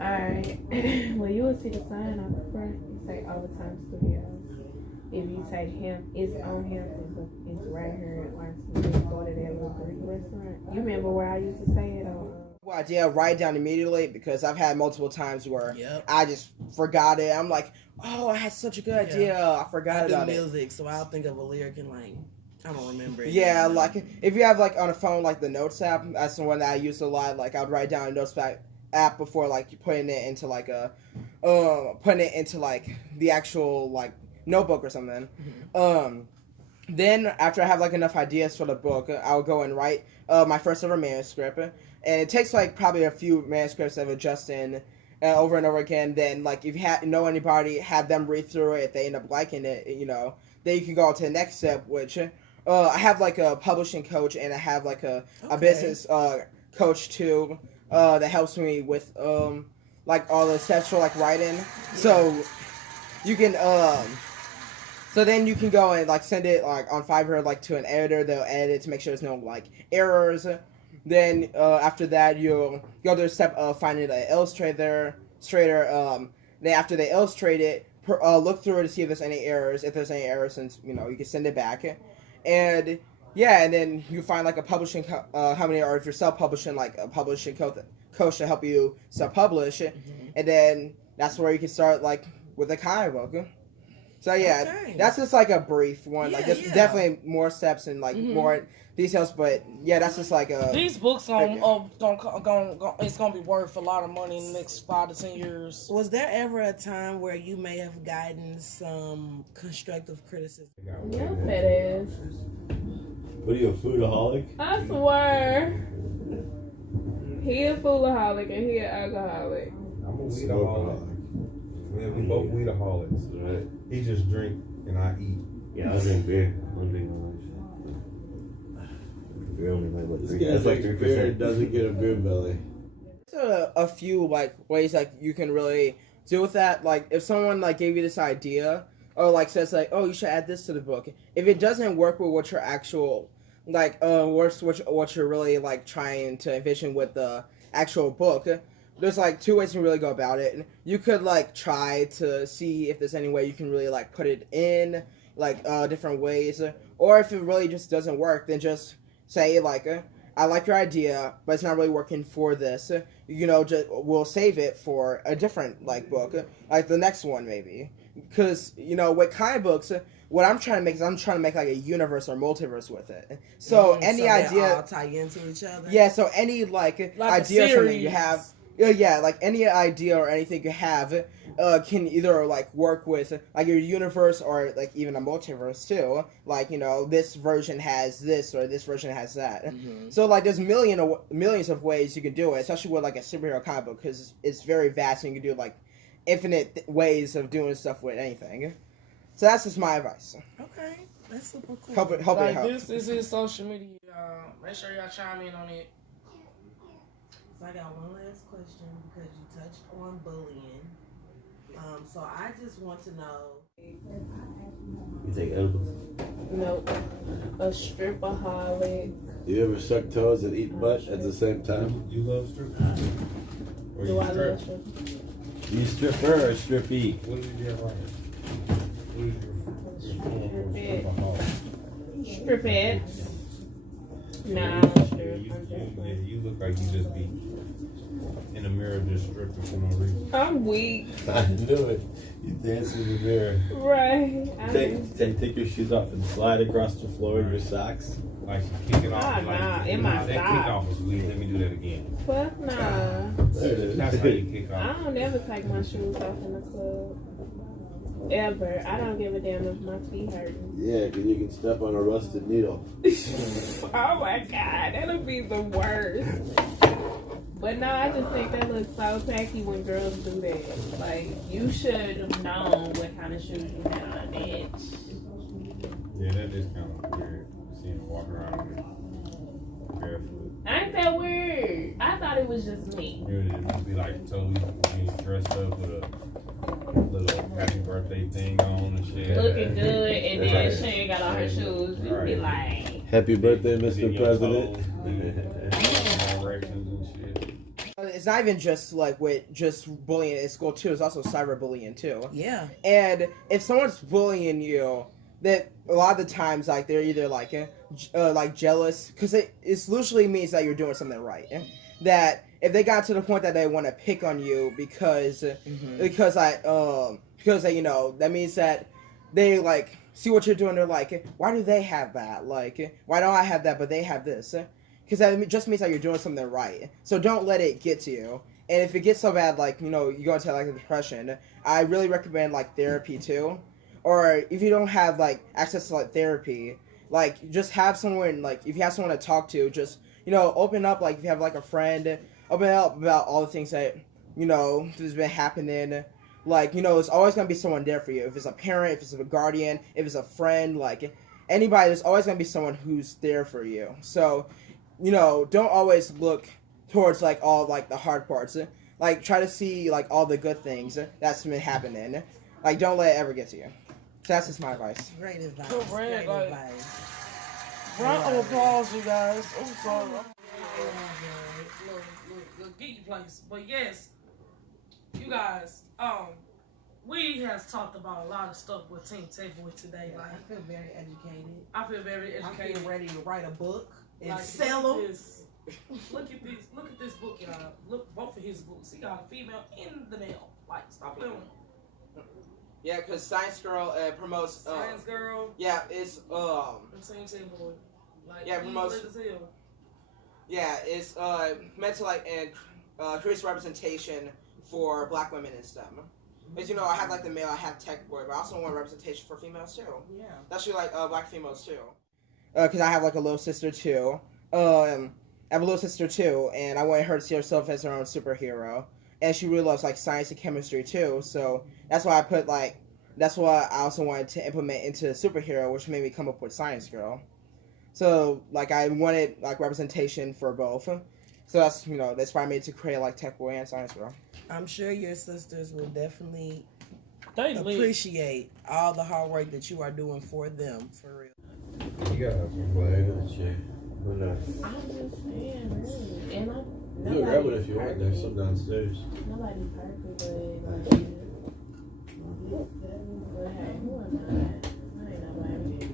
Alright. Well, you will see the sign on the front. It say Overtime Studios. If you type him, it's on him. It's right here at Uncensored. Go to that little Greek restaurant. You remember where I used to say it? Well, idea, write it down immediately, because I've had multiple times where Yep. I just forgot it. I'm like, oh, I had such a good idea. I forgot about it. I do music, so I'll think of a lyric and like, I don't remember it. Yeah, like if you have like on a phone like the Notes app, that's the one that I use a lot. Like I'd write down a Notes app before like putting it into like the actual like notebook or something. Mm-hmm. Then after I have like enough ideas for the book, I'll go and write my first ever manuscript, and it takes like probably a few manuscripts of adjusting over and over again. Then like if you know anybody, have them read through it. If they end up liking it, then you can go to the next step, which I have like a publishing coach, and I have like a business coach too that helps me with like all the steps for like writing. Yeah. So you can so then you can go and like send it like on Fiverr like to an editor. They'll edit it to make sure there's no like errors. Then after that you'll go to the step of finding an illustrator. Then after they illustrate it, look through it to see if there's any errors. If there's any errors, since you can send it back. And yeah, and then you find like a publishing company, or if you're self-publishing, like a publishing coach to help you self-publish. Mm-hmm. And then that's where you can start like with a comic book. So yeah, that's just like a brief one. Yeah, like there's definitely more steps and like more details, but yeah, that's just like a. These books it's gonna be worth a lot of money in the next 5 to 10 years. Was there ever a time where you may have gotten some constructive criticism? Yeah, that is. What are you, a foodaholic? I swear. He a foodaholic and he an alcoholic. I'm a weedaholic. Yeah, we both weedaholics. Right. He just drink and I eat. Yeah, I drink beer. Beer only like what? That's like 3%. Beer doesn't get a beer belly. There's a few like ways like you can really deal with that. Like if someone like gave you this idea, or like says like, oh, you should add this to the book. If it doesn't work with what your actual like what you're really like trying to envision with the actual book, there's like 2 ways to really go about it. You could like try to see if there's any way you can really like put it in like different ways, or if it really just doesn't work, then just say like, I like your idea, but it's not really working for this. We'll save it for a different like book, like the next one maybe. Because with comic books, what I'm trying to make like a universe or multiverse with it. So any idea all tie into each other. Yeah. So any like idea or something you have. yeah, like any idea or anything you have can either like work with like your universe or like even a multiverse too. Like, you know, this version has this or this version has that. Mm-hmm. So like there's millions of ways you can do it, especially with like a superhero comic book, because it's very vast and you can do like infinite ways of doing stuff with anything. So that's just my advice. Okay, that's super cool. Help it Like help. this is his social media. Make sure y'all chime in on it. So I got one last question because you touched on bullying. So I just want to know. You take edibles? Nope. A stripaholic. You ever suck toes and eat butt at the same time? You love strippers? Or Do you I strip? love strippers? You stripper or strippy? What did you get right? What is your form of stripaholic? Stripette. Nah, I don't strip. I'm just Yeah, like, you look like you just be in the mirror just stripping for no reason. I'm weak. I knew it. You dance in the mirror. Right. Take your shoes off and slide across the floor in your socks. Like she kick it off. Ah, like, nah, in my that kick socks. off was weird. Let me do that again. Fuck nah. There it is. That's how you kick I off. don't never take my shoes off in the club. Ever. I don't give a damn if my feet hurt. Yeah, because you can step on a rusted needle. Oh my god, that'll be the worst. But no, I just think that looks so tacky when girls do that. Like, you should have known what kind of shoes you had on, bitch. Yeah, that is kind of weird. Seeing her walk around with barefoot. Ain't that weird? I thought it was just me. It would be like totally being dressed up with a little happy birthday thing on and shit. Looking good, and then Right. she ain't got on her shoes. You'd be like, Happy birthday, Mr. Getting your President. toes, getting directions and shit. It's not even just like with just bullying in school too. It's also cyberbullying too. Yeah. And if someone's bullying you, that a lot of the times like they're either like jealous, because it's literally means that you're doing something right. That if they got to the point that they want to pick on you because they, you know, that means that they like see what you're doing. They're like, why do they have that? Like, why don't I have that but they have this? Because that just means that you're doing something right. So don't let it get to you. And if it gets so bad, like, you know, you go into like a depression, I really recommend like therapy too. Or if you don't have like access to like therapy, like just have someone, like if you have someone to talk to, just, you know, open up. Like if you have like a friend, open up about all the things that, you know, has been happening. Like, you know, there's always gonna be someone there for you. If it's a parent, if it's a guardian, if it's a friend, like anybody, there's always gonna be someone who's there for you. So, you know, don't always look towards like all like the hard parts. Like try to see like all the good things that's been happening. Like don't let it ever get to you. So that's just my advice. Great advice. Good brand, Great like- advice. Round of applause, you guys. I'm sorry. Little geeky place, but yes, you guys. We has talked about a lot of stuff with Team Takeaway today. Like, I feel very educated. I feel very I educated. feel ready to write a book and Like, sell look them. at this. Look at this. Look at this book, y'all. Look, both of his books. He got a female and the male. Like, stop playing with him. Yeah, because Science Girl promotes. Science Girl. Yeah, it's And Team Takeaway. Like, Yeah, he promotes- lit as hell. yeah, it's meant to like and creates representation for Black women in STEM. Because, you know, I have like the male, I have tech boy, but I also want representation for females too. Yeah. Especially like Black females too. Because I have like a little sister too. I have a little sister too, and I wanted her to see herself as her own superhero. And she really loves like science and chemistry too. So that's why that's why I also wanted to implement into superhero, which made me come up with Science Girl. So like I wanted like representation for both. So that's, you know, that's why I made to create like Tech Boy and Science Girl. I'm sure your sisters will definitely They lit. appreciate all the hard work that you are doing for them, for real. You gotta have some flag. Sure. Why not? I'm just saying, really. And You can grab it if you want. There's some downstairs. Nobody's perfect, but like, but hey, who am I? I ain't nobody.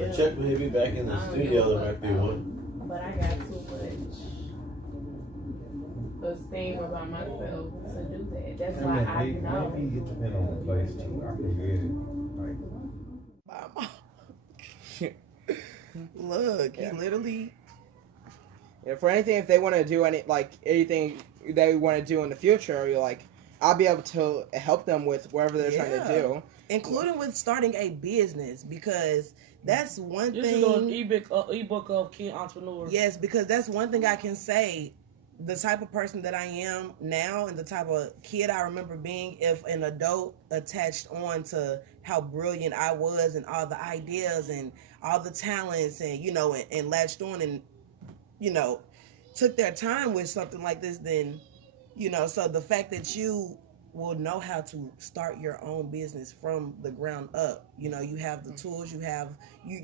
Or check maybe back in the studio. There might be one. But I got too much esteem about myself to do that. That's I why mean, I know. maybe it depends on the place too. I can get it. Like, Look, he literally You know, for anything, if they want to do anything they want to do in the future, you're like, I'll be able to help them with whatever they're trying to do, including with starting a business, because that's one You thing. should do an ebook of kid entrepreneurs. Yes, because that's one thing I can say. The type of person that I am now and the type of kid I remember being, if an adult attached on to how brilliant I was and all the ideas and all the talents and, you know, and latched on and, you know, took their time with something like this, then, you know, so the fact that you will know how to start your own business from the ground up, you know, you have the tools, you're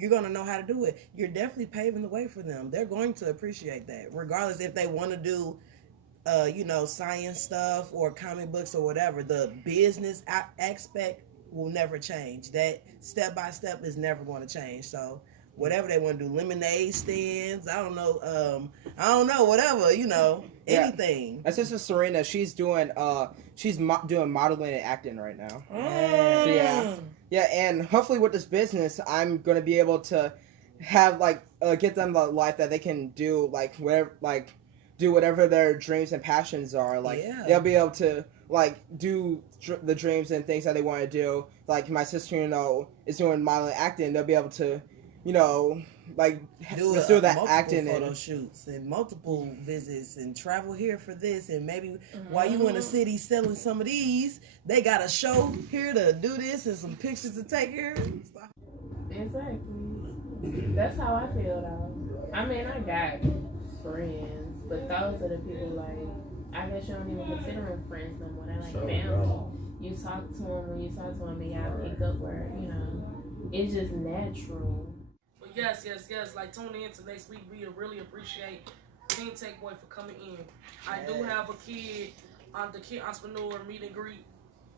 going to know how to do it. You're definitely paving the way for them. They're going to appreciate that, regardless if they want to do, you know, science stuff or comic books or whatever. The business aspect will never change. That step by step is never going to change. So whatever they want to do, lemonade stands, I don't know, whatever, you know, anything. My sister Serena, she's doing doing modeling and acting right now. So and hopefully with this business, I'm gonna be able to have get them the life that they can do, do whatever their dreams and passions are. They'll be able to do the dreams and things that they want to do. Like my sister, you know, is doing modeling and acting. They'll be able to, you know, do that acting photo shoots and multiple visits and travel here for this, and maybe while you in the city selling some of these, they got a show here to do this and some pictures to take here. Exactly. That's how I feel though. I mean, I got friends, but those are the people I guess you don't even consider them friends no more. They're like family. You talk to them when you talk to them, and y'all pick up where, you know, it's just natural. Yes. Tune in to next week. We really appreciate Team Tech Boy for coming in. I do have a kid on the Kid Entrepreneur meet and greet.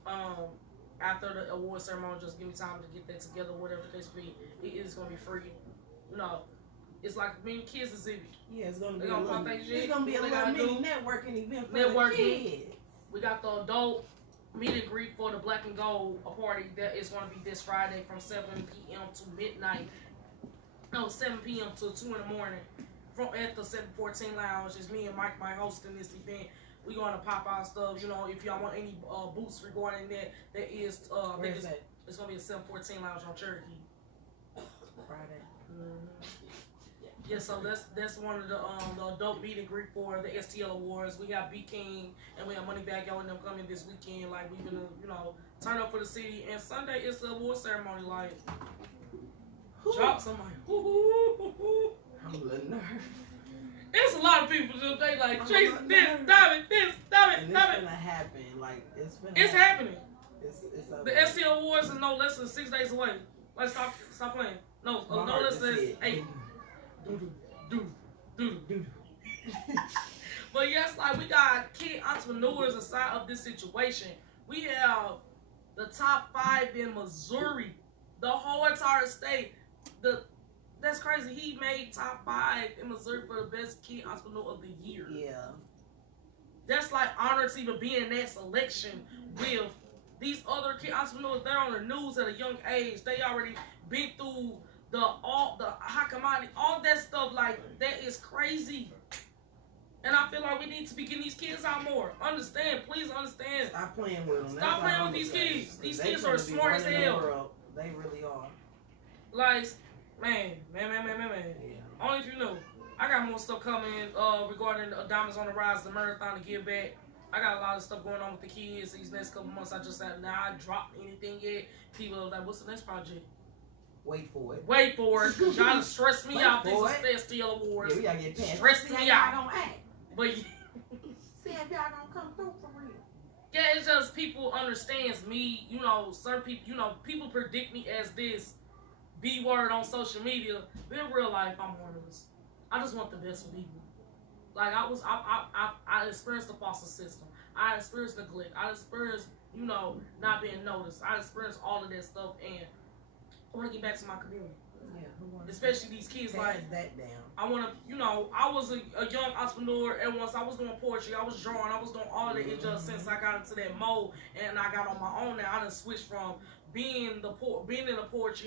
After the award ceremony, just give me time to get that together, whatever the case be. It is gonna be free. You know, it's like many kids exhibit. Yeah, it's gonna be a little mini networking event for the kids. We got the adult meet and greet for the Black and Gold party that is gonna be this Friday from 7 p.m. to midnight. No, 7 p.m. to 2 in the morning at the 714 Lounge. It's me and Mike hosting this event. We're going to pop out stuff. You know, if y'all want any booths regarding that, that is, it's going to be at 714 Lounge on Cherokee. Friday. Yeah, so that's one of the adult meet and greet for the STL Awards. We got B King and we have Moneybag Yo and them coming this weekend. We're going to, you know, turn up for the city. And Sunday is the award ceremony. Drop somebody. I'm a little nervous. It's a lot of people just they chasing this, stop it. It's gonna happen. It's happening. It's the STL Awards is no less than 6 days away. Stop playing. No less than 8. But yes, we got kid entrepreneurs aside of this situation. We have the top 5 in Missouri, the whole entire state. That's crazy. He made top 5 in Missouri for the best kid entrepreneur of the year. Yeah. That's honor to even be in that selection with these other kid entrepreneurs. They're on the news at a young age. They already been through the high commodity, all that stuff. That is crazy. And I feel like we need to be getting these kids out more. Please understand. Stop playing with them. Stop playing with these kids. These kids are smart as hell. They really are. Man. Yeah. Only if you know. I got more stuff coming regarding Diamonds on the Rise, the marathon to give back. I got a lot of stuff going on with the kids these next couple months. I just said, I dropped anything yet. People are like, what's the next project? Wait for it. Cause y'all done stress me out. These STL Awards. Yeah, we gotta get past. Stress me out. Gonna act. But see if y'all gonna come through for real. Yeah, it's just people understands me. You know, certain people. You know, people predict me as this B word on social media. But in real life, I'm harmless. I just want the best for people. I experienced the foster system. I experienced neglect. I experienced, not being noticed. I experienced all of that stuff, and I want to get back to my community. Yeah, especially these kids. That down. I want to, I was a young entrepreneur, and once I was doing poetry, I was drawing, I was doing all that. It just since I got into that mode and I got on my own now, I done switched from being in the poetry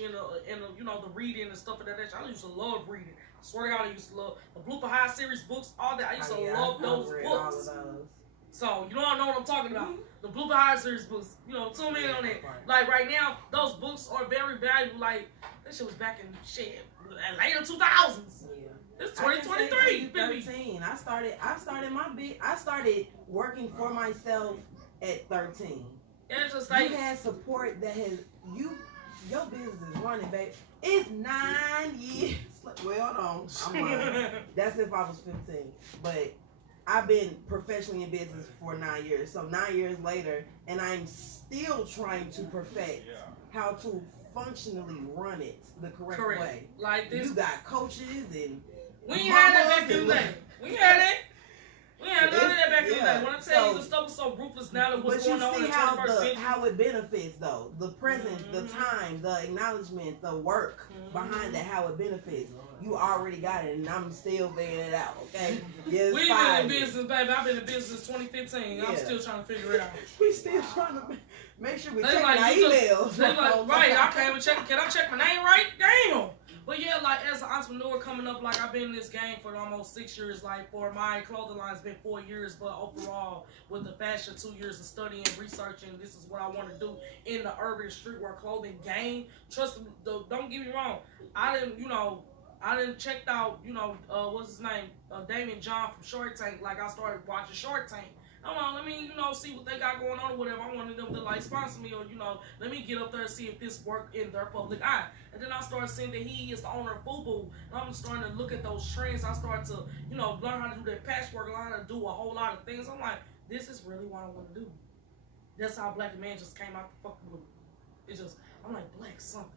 and the you know, the reading and stuff of that nature. I used to love reading. I swear to God, I used to love the Blue for High series books, all that. I used to love those books. So you don't know what I'm talking about. The Blue for High series books. You know, tune in on it. Like right now, those books are very valuable. Like that shit was back in later 2000s. Yeah. It's 2023. 13. I started working for myself at 13. It's just like you had support that has your business is running, babe. It's 9 years. Well, no, I'm lying. That's if I was 15. But I've been professionally in business for 9 years. So 9 years later, and I'm still trying to perfect how to functionally run it the correct way. Like this, you got coaches and we ain't had that back in the day. We had it. We had none of that back in the day. When I tell you the stuff was so ruthless now that what's going on in the 21st century. How it benefits though. The presence, the time, the acknowledgement, the work behind that, how it benefits. You already got it and I'm still figuring it out, okay? Yes, we've been in business, baby. I've been in business since 2015. Yeah. I'm still trying to figure it out. We still trying to make sure we check our emails. They like, right, I can't even check. Can I check my name right? Damn. But yeah, like as an entrepreneur coming up, like I've been in this game for almost 6 years. Like for my clothing line, it's been 4 years. But overall, with the fashion, 2 years of studying, researching, this is what I want to do in the urban streetwear clothing game. Trust me, don't get me wrong. I didn't check out, what's his name, Damon John from Shark Tank. Like I started watching Shark Tank. I'm like, let me, see what they got going on or whatever. I wanted them to like sponsor me or, let me get up there and see if this worked in their public eye. And then I started seeing that he is the owner of FUBU. And I'm starting to look at those trends. I started to, learn how to do that patchwork, learn how to do a whole lot of things. I'm like, this is really what I want to do. That's how Black Man just came out the fucking blue. It's just, I'm like, black something.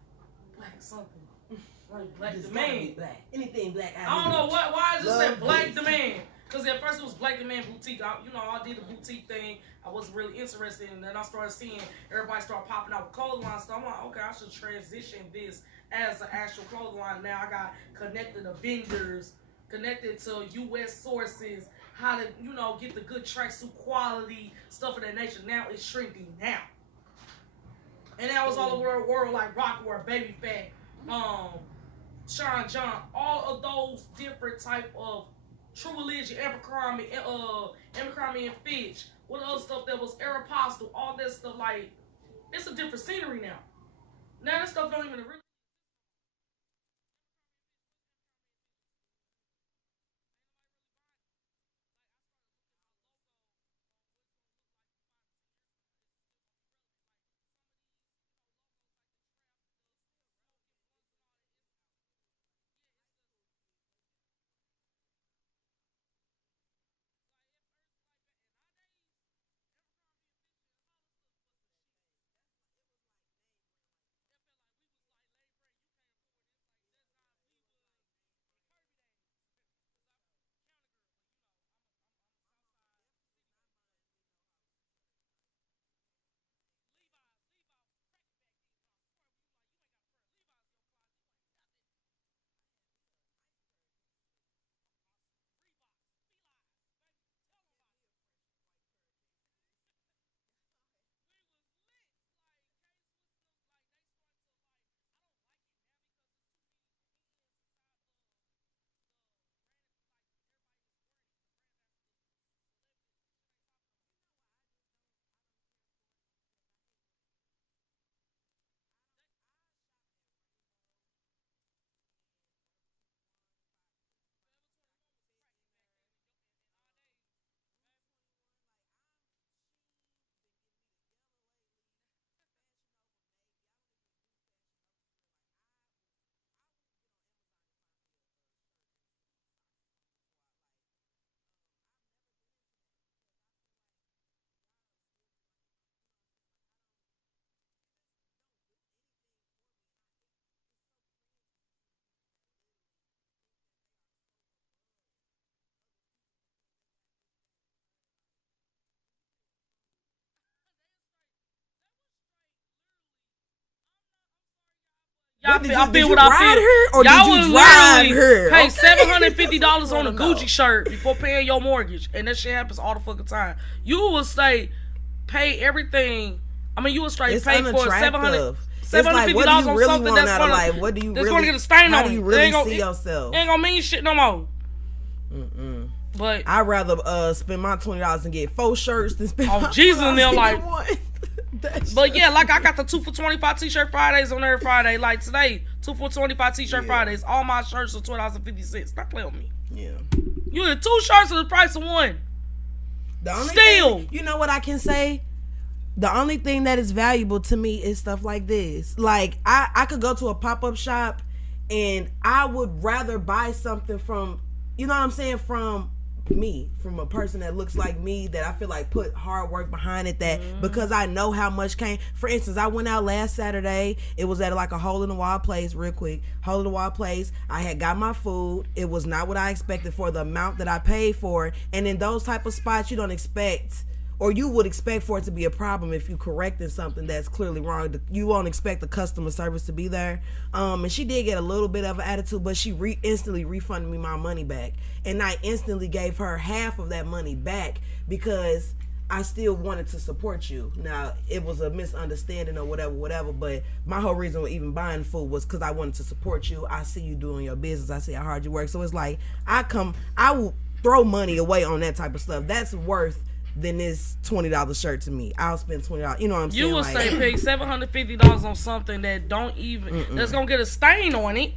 Like Black Demand. Black. Anything black. I don't know why I just said Black Demand. Because at first it was Black Demand Boutique. I did the boutique thing. I wasn't really interested in it. And then I started seeing everybody start popping out with clothing line stuff. I'm like, okay, I should transition this as an actual clothing line. Now I got connected to vendors, connected to U.S. sources, how to, get the good tracksuit quality, stuff of that nature. Now it's shrinking now. And that was all over the world, like Rockwear, Baby Fat, Sean John, all of those different type of True Religion, Abercrombie and Fitch, what other stuff that was Aeropostale, all that stuff, like, it's a different scenery now. Now that stuff don't even really. I feel what I feel. Y'all was literally pay $750 on a Gucci shirt before paying your mortgage, and that shit happens all the fucking time. You will say pay everything I mean, you would straight It's pay for unattractive. It's like, $750 what do you on really something want that's out of gonna, life? What do you that's really? gonna get a stain How on do you it. really It ain't gonna- see yourself? Ain't gonna mean shit no more. Mm-mm. But I'd rather spend my $20 and get 4 shirts than spend my Jesus and them, $20 like. and one. But yeah, like I got the 2 for $25 t-shirt Fridays on every Friday. Like today, 2 for $25 t-shirt Fridays. All my shirts are $12.50. Stop playing with me. Yeah. You get 2 shirts for the price of one. The only Still. thing, you know what I can say? The only thing that is valuable to me is stuff like this. Like, I could go to a pop-up shop and I would rather buy something from, you know what I'm saying, from me, from a person that looks like me, that I feel like put hard work behind it, that because I know how much came. For instance, I went out last Saturday. It was at like a hole-in-the-wall place, real quick. Hole-in-the-wall place. I had got my food. It was not what I expected for the amount that I paid for it. And in those type of spots, you don't expect, or you would expect for it to be a problem if you correcting something that's clearly wrong. You won't expect the customer service to be there. And she did get a little bit of an attitude, but she instantly refunded me my money back. And I instantly gave her half of that money back because I still wanted to support you. Now, it was a misunderstanding or whatever, but my whole reason for even buying food was because I wanted to support you. I see you doing your business. I see how hard you work. So it's like, I will throw money away on that type of stuff. That's worth than this $20 shirt to me. I'll spend $20. You know what I'm saying? You will like, say pay $750 on something that don't even that's gonna get a stain on it.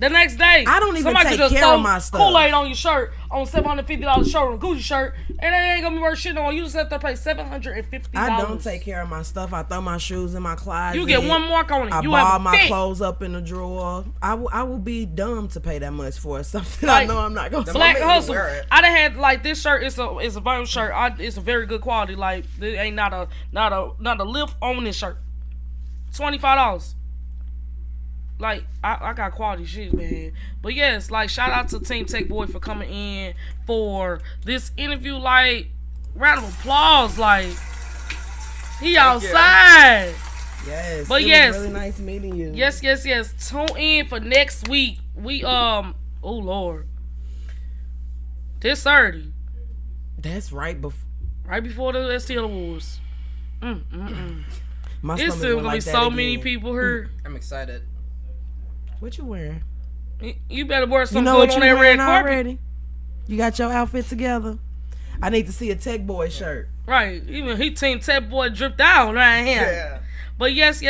The next day, I don't even somebody take could just care throw of my stuff. Kool-Aid on your shirt, on $750 shirt, on a Gucci shirt, and it ain't gonna be worth shit on. You just have to pay $750. I don't take care of my stuff. I throw my shoes in my closet. You get one mark on it. I You ball have a my fit. clothes up in the drawer. I will be dumb to pay that much for something Like, I know I'm not gonna. Black moment you Hustle. wear it. I done had like this shirt. It's a vinyl shirt. It's a very good quality. Like there ain't not a lift on this shirt. $25. Like I got quality shit, man. But yes, like shout out to Team Tech Boy for coming in for this interview. Like round of applause. Like he outside. Yes. But it yes. was really nice meeting you. Yes. Tune in for next week. We oh Lord. This 30. That's right before. Right before the STL Awards. My It's stomach still went gonna be like that so many again. people here. I'm excited. What you wearing? You better wear You something know good what on you that red wearing carpet. already? You got your outfit together? I need to see a Tech Boy shirt. Right. Even he Team Tech Boy dripped out right here. Yeah. But yes.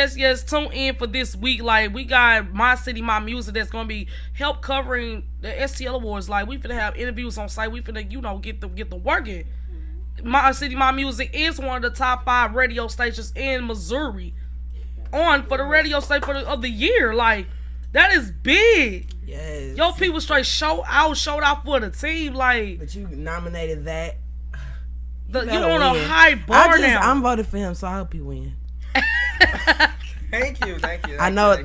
Tune in for this week. Like we got My City, My Music that's gonna be help covering the STL Awards. Like we finna have interviews on site. We finna get them working. My City, My Music is one of the top 5 radio stations in Missouri. On for the radio station of the year. Like that is big. Yes. Yo, people straight showed out for the team. Like But you nominated that. you better on a win. high bar now. I'm voting for him, so I hope you win. Thank you. I know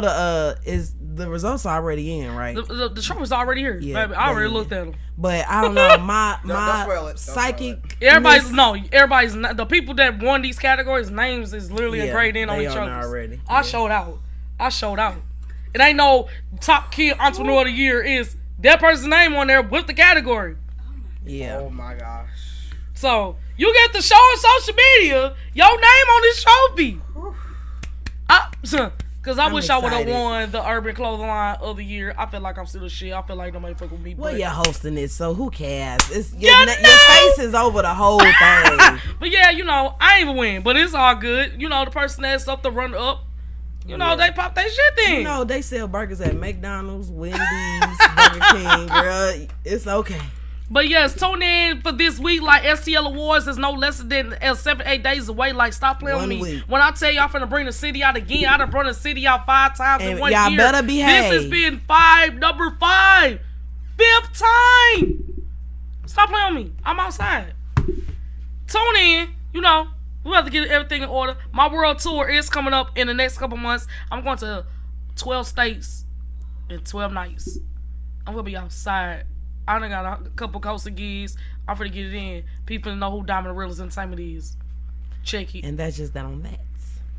the results are already in, right? The Trump is already here. Yeah, Baby, I already yeah. looked at him. But I don't know, my Don't spoil it. Don't psychic. Everybody's the people that won these categories names is literally engraved in on they each on other. there already. I showed out. It ain't no top kid entrepreneur of the year is that person's name on there with the category. Yeah. Oh my gosh. So you get to show on social media your name on this trophy. Cause I I'm wish I would have excited. won the Urban Clothing Line of the year. I feel like I'm still a shit. I feel like nobody fuck with me. Well, but- you're hosting it, so who cares? It's your face is over the whole thing. But yeah, I ain't even win, but it's all good. The person that's up the runner up, they pop their shit then. They sell burgers at McDonald's, Wendy's, Burger King, girl. It's okay. But yes, tune in for this week. Like STL Awards is no less than 7-8 days away. Like stop playing with 1 me. week. When I tell you I'm finna bring the city out again, I done brought the city out 5 times in And 1 y'all year. better behave. This has been number 5, 5th time. Stop playing with me. I'm outside. Tune in. We have to get everything in order. My world tour is coming up in the next couple months. I'm going to 12 states in 12 nights. I'm gonna be outside. I done got a couple coastal gigs. I'm finna get it in. People know who Diamond Realist Entertainment is. Check it. And that's just that on that.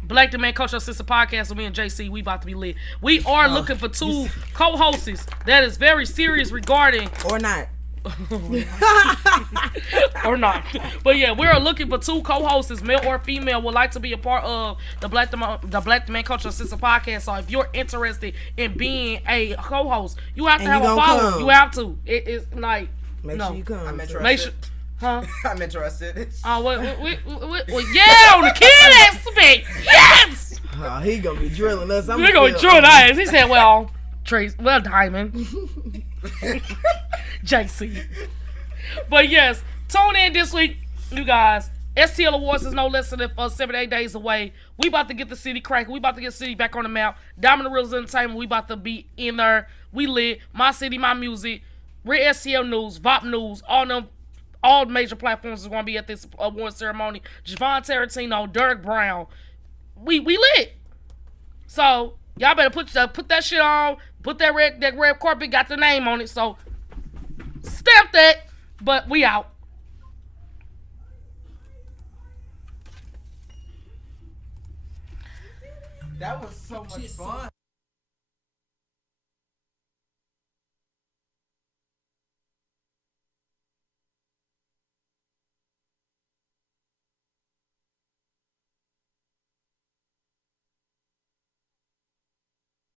Black the Man Culture Sister Podcast with me and JC. We about to be lit. We are looking for 2 co-hosts that is very serious regarding Or not. or not. But yeah, we are looking for 2 co-hosts, male or female, would like to be a part of the Black Man Culture Sister podcast. So if you're interested in being a co-host, you have to have a follow. Come. You have to. It is like Make sure you come. I'm interested. Make sure, huh? I'm interested. Oh, well, yeah, on the kid aspect, yes. Oh, he gonna be drilling us. We're gonna be drilling us. He said, "Well, Trace, well, Diamond, JC." But yes, tune in this week, you guys. STL Awards is no less than 7 to 8 days away. We about to get the city cracking. We about to get the city back on the map. Diamond the Reels Entertainment. We about to be in there. We lit. My city, my music. We're STL News, VOP News, all major platforms is going to be at this award ceremony. Javon Tarantino, Derek Brown. We lit. So, y'all better put that shit on. Put that red carpet, got the name on it. So, stamp that. But we out. That was so much fun.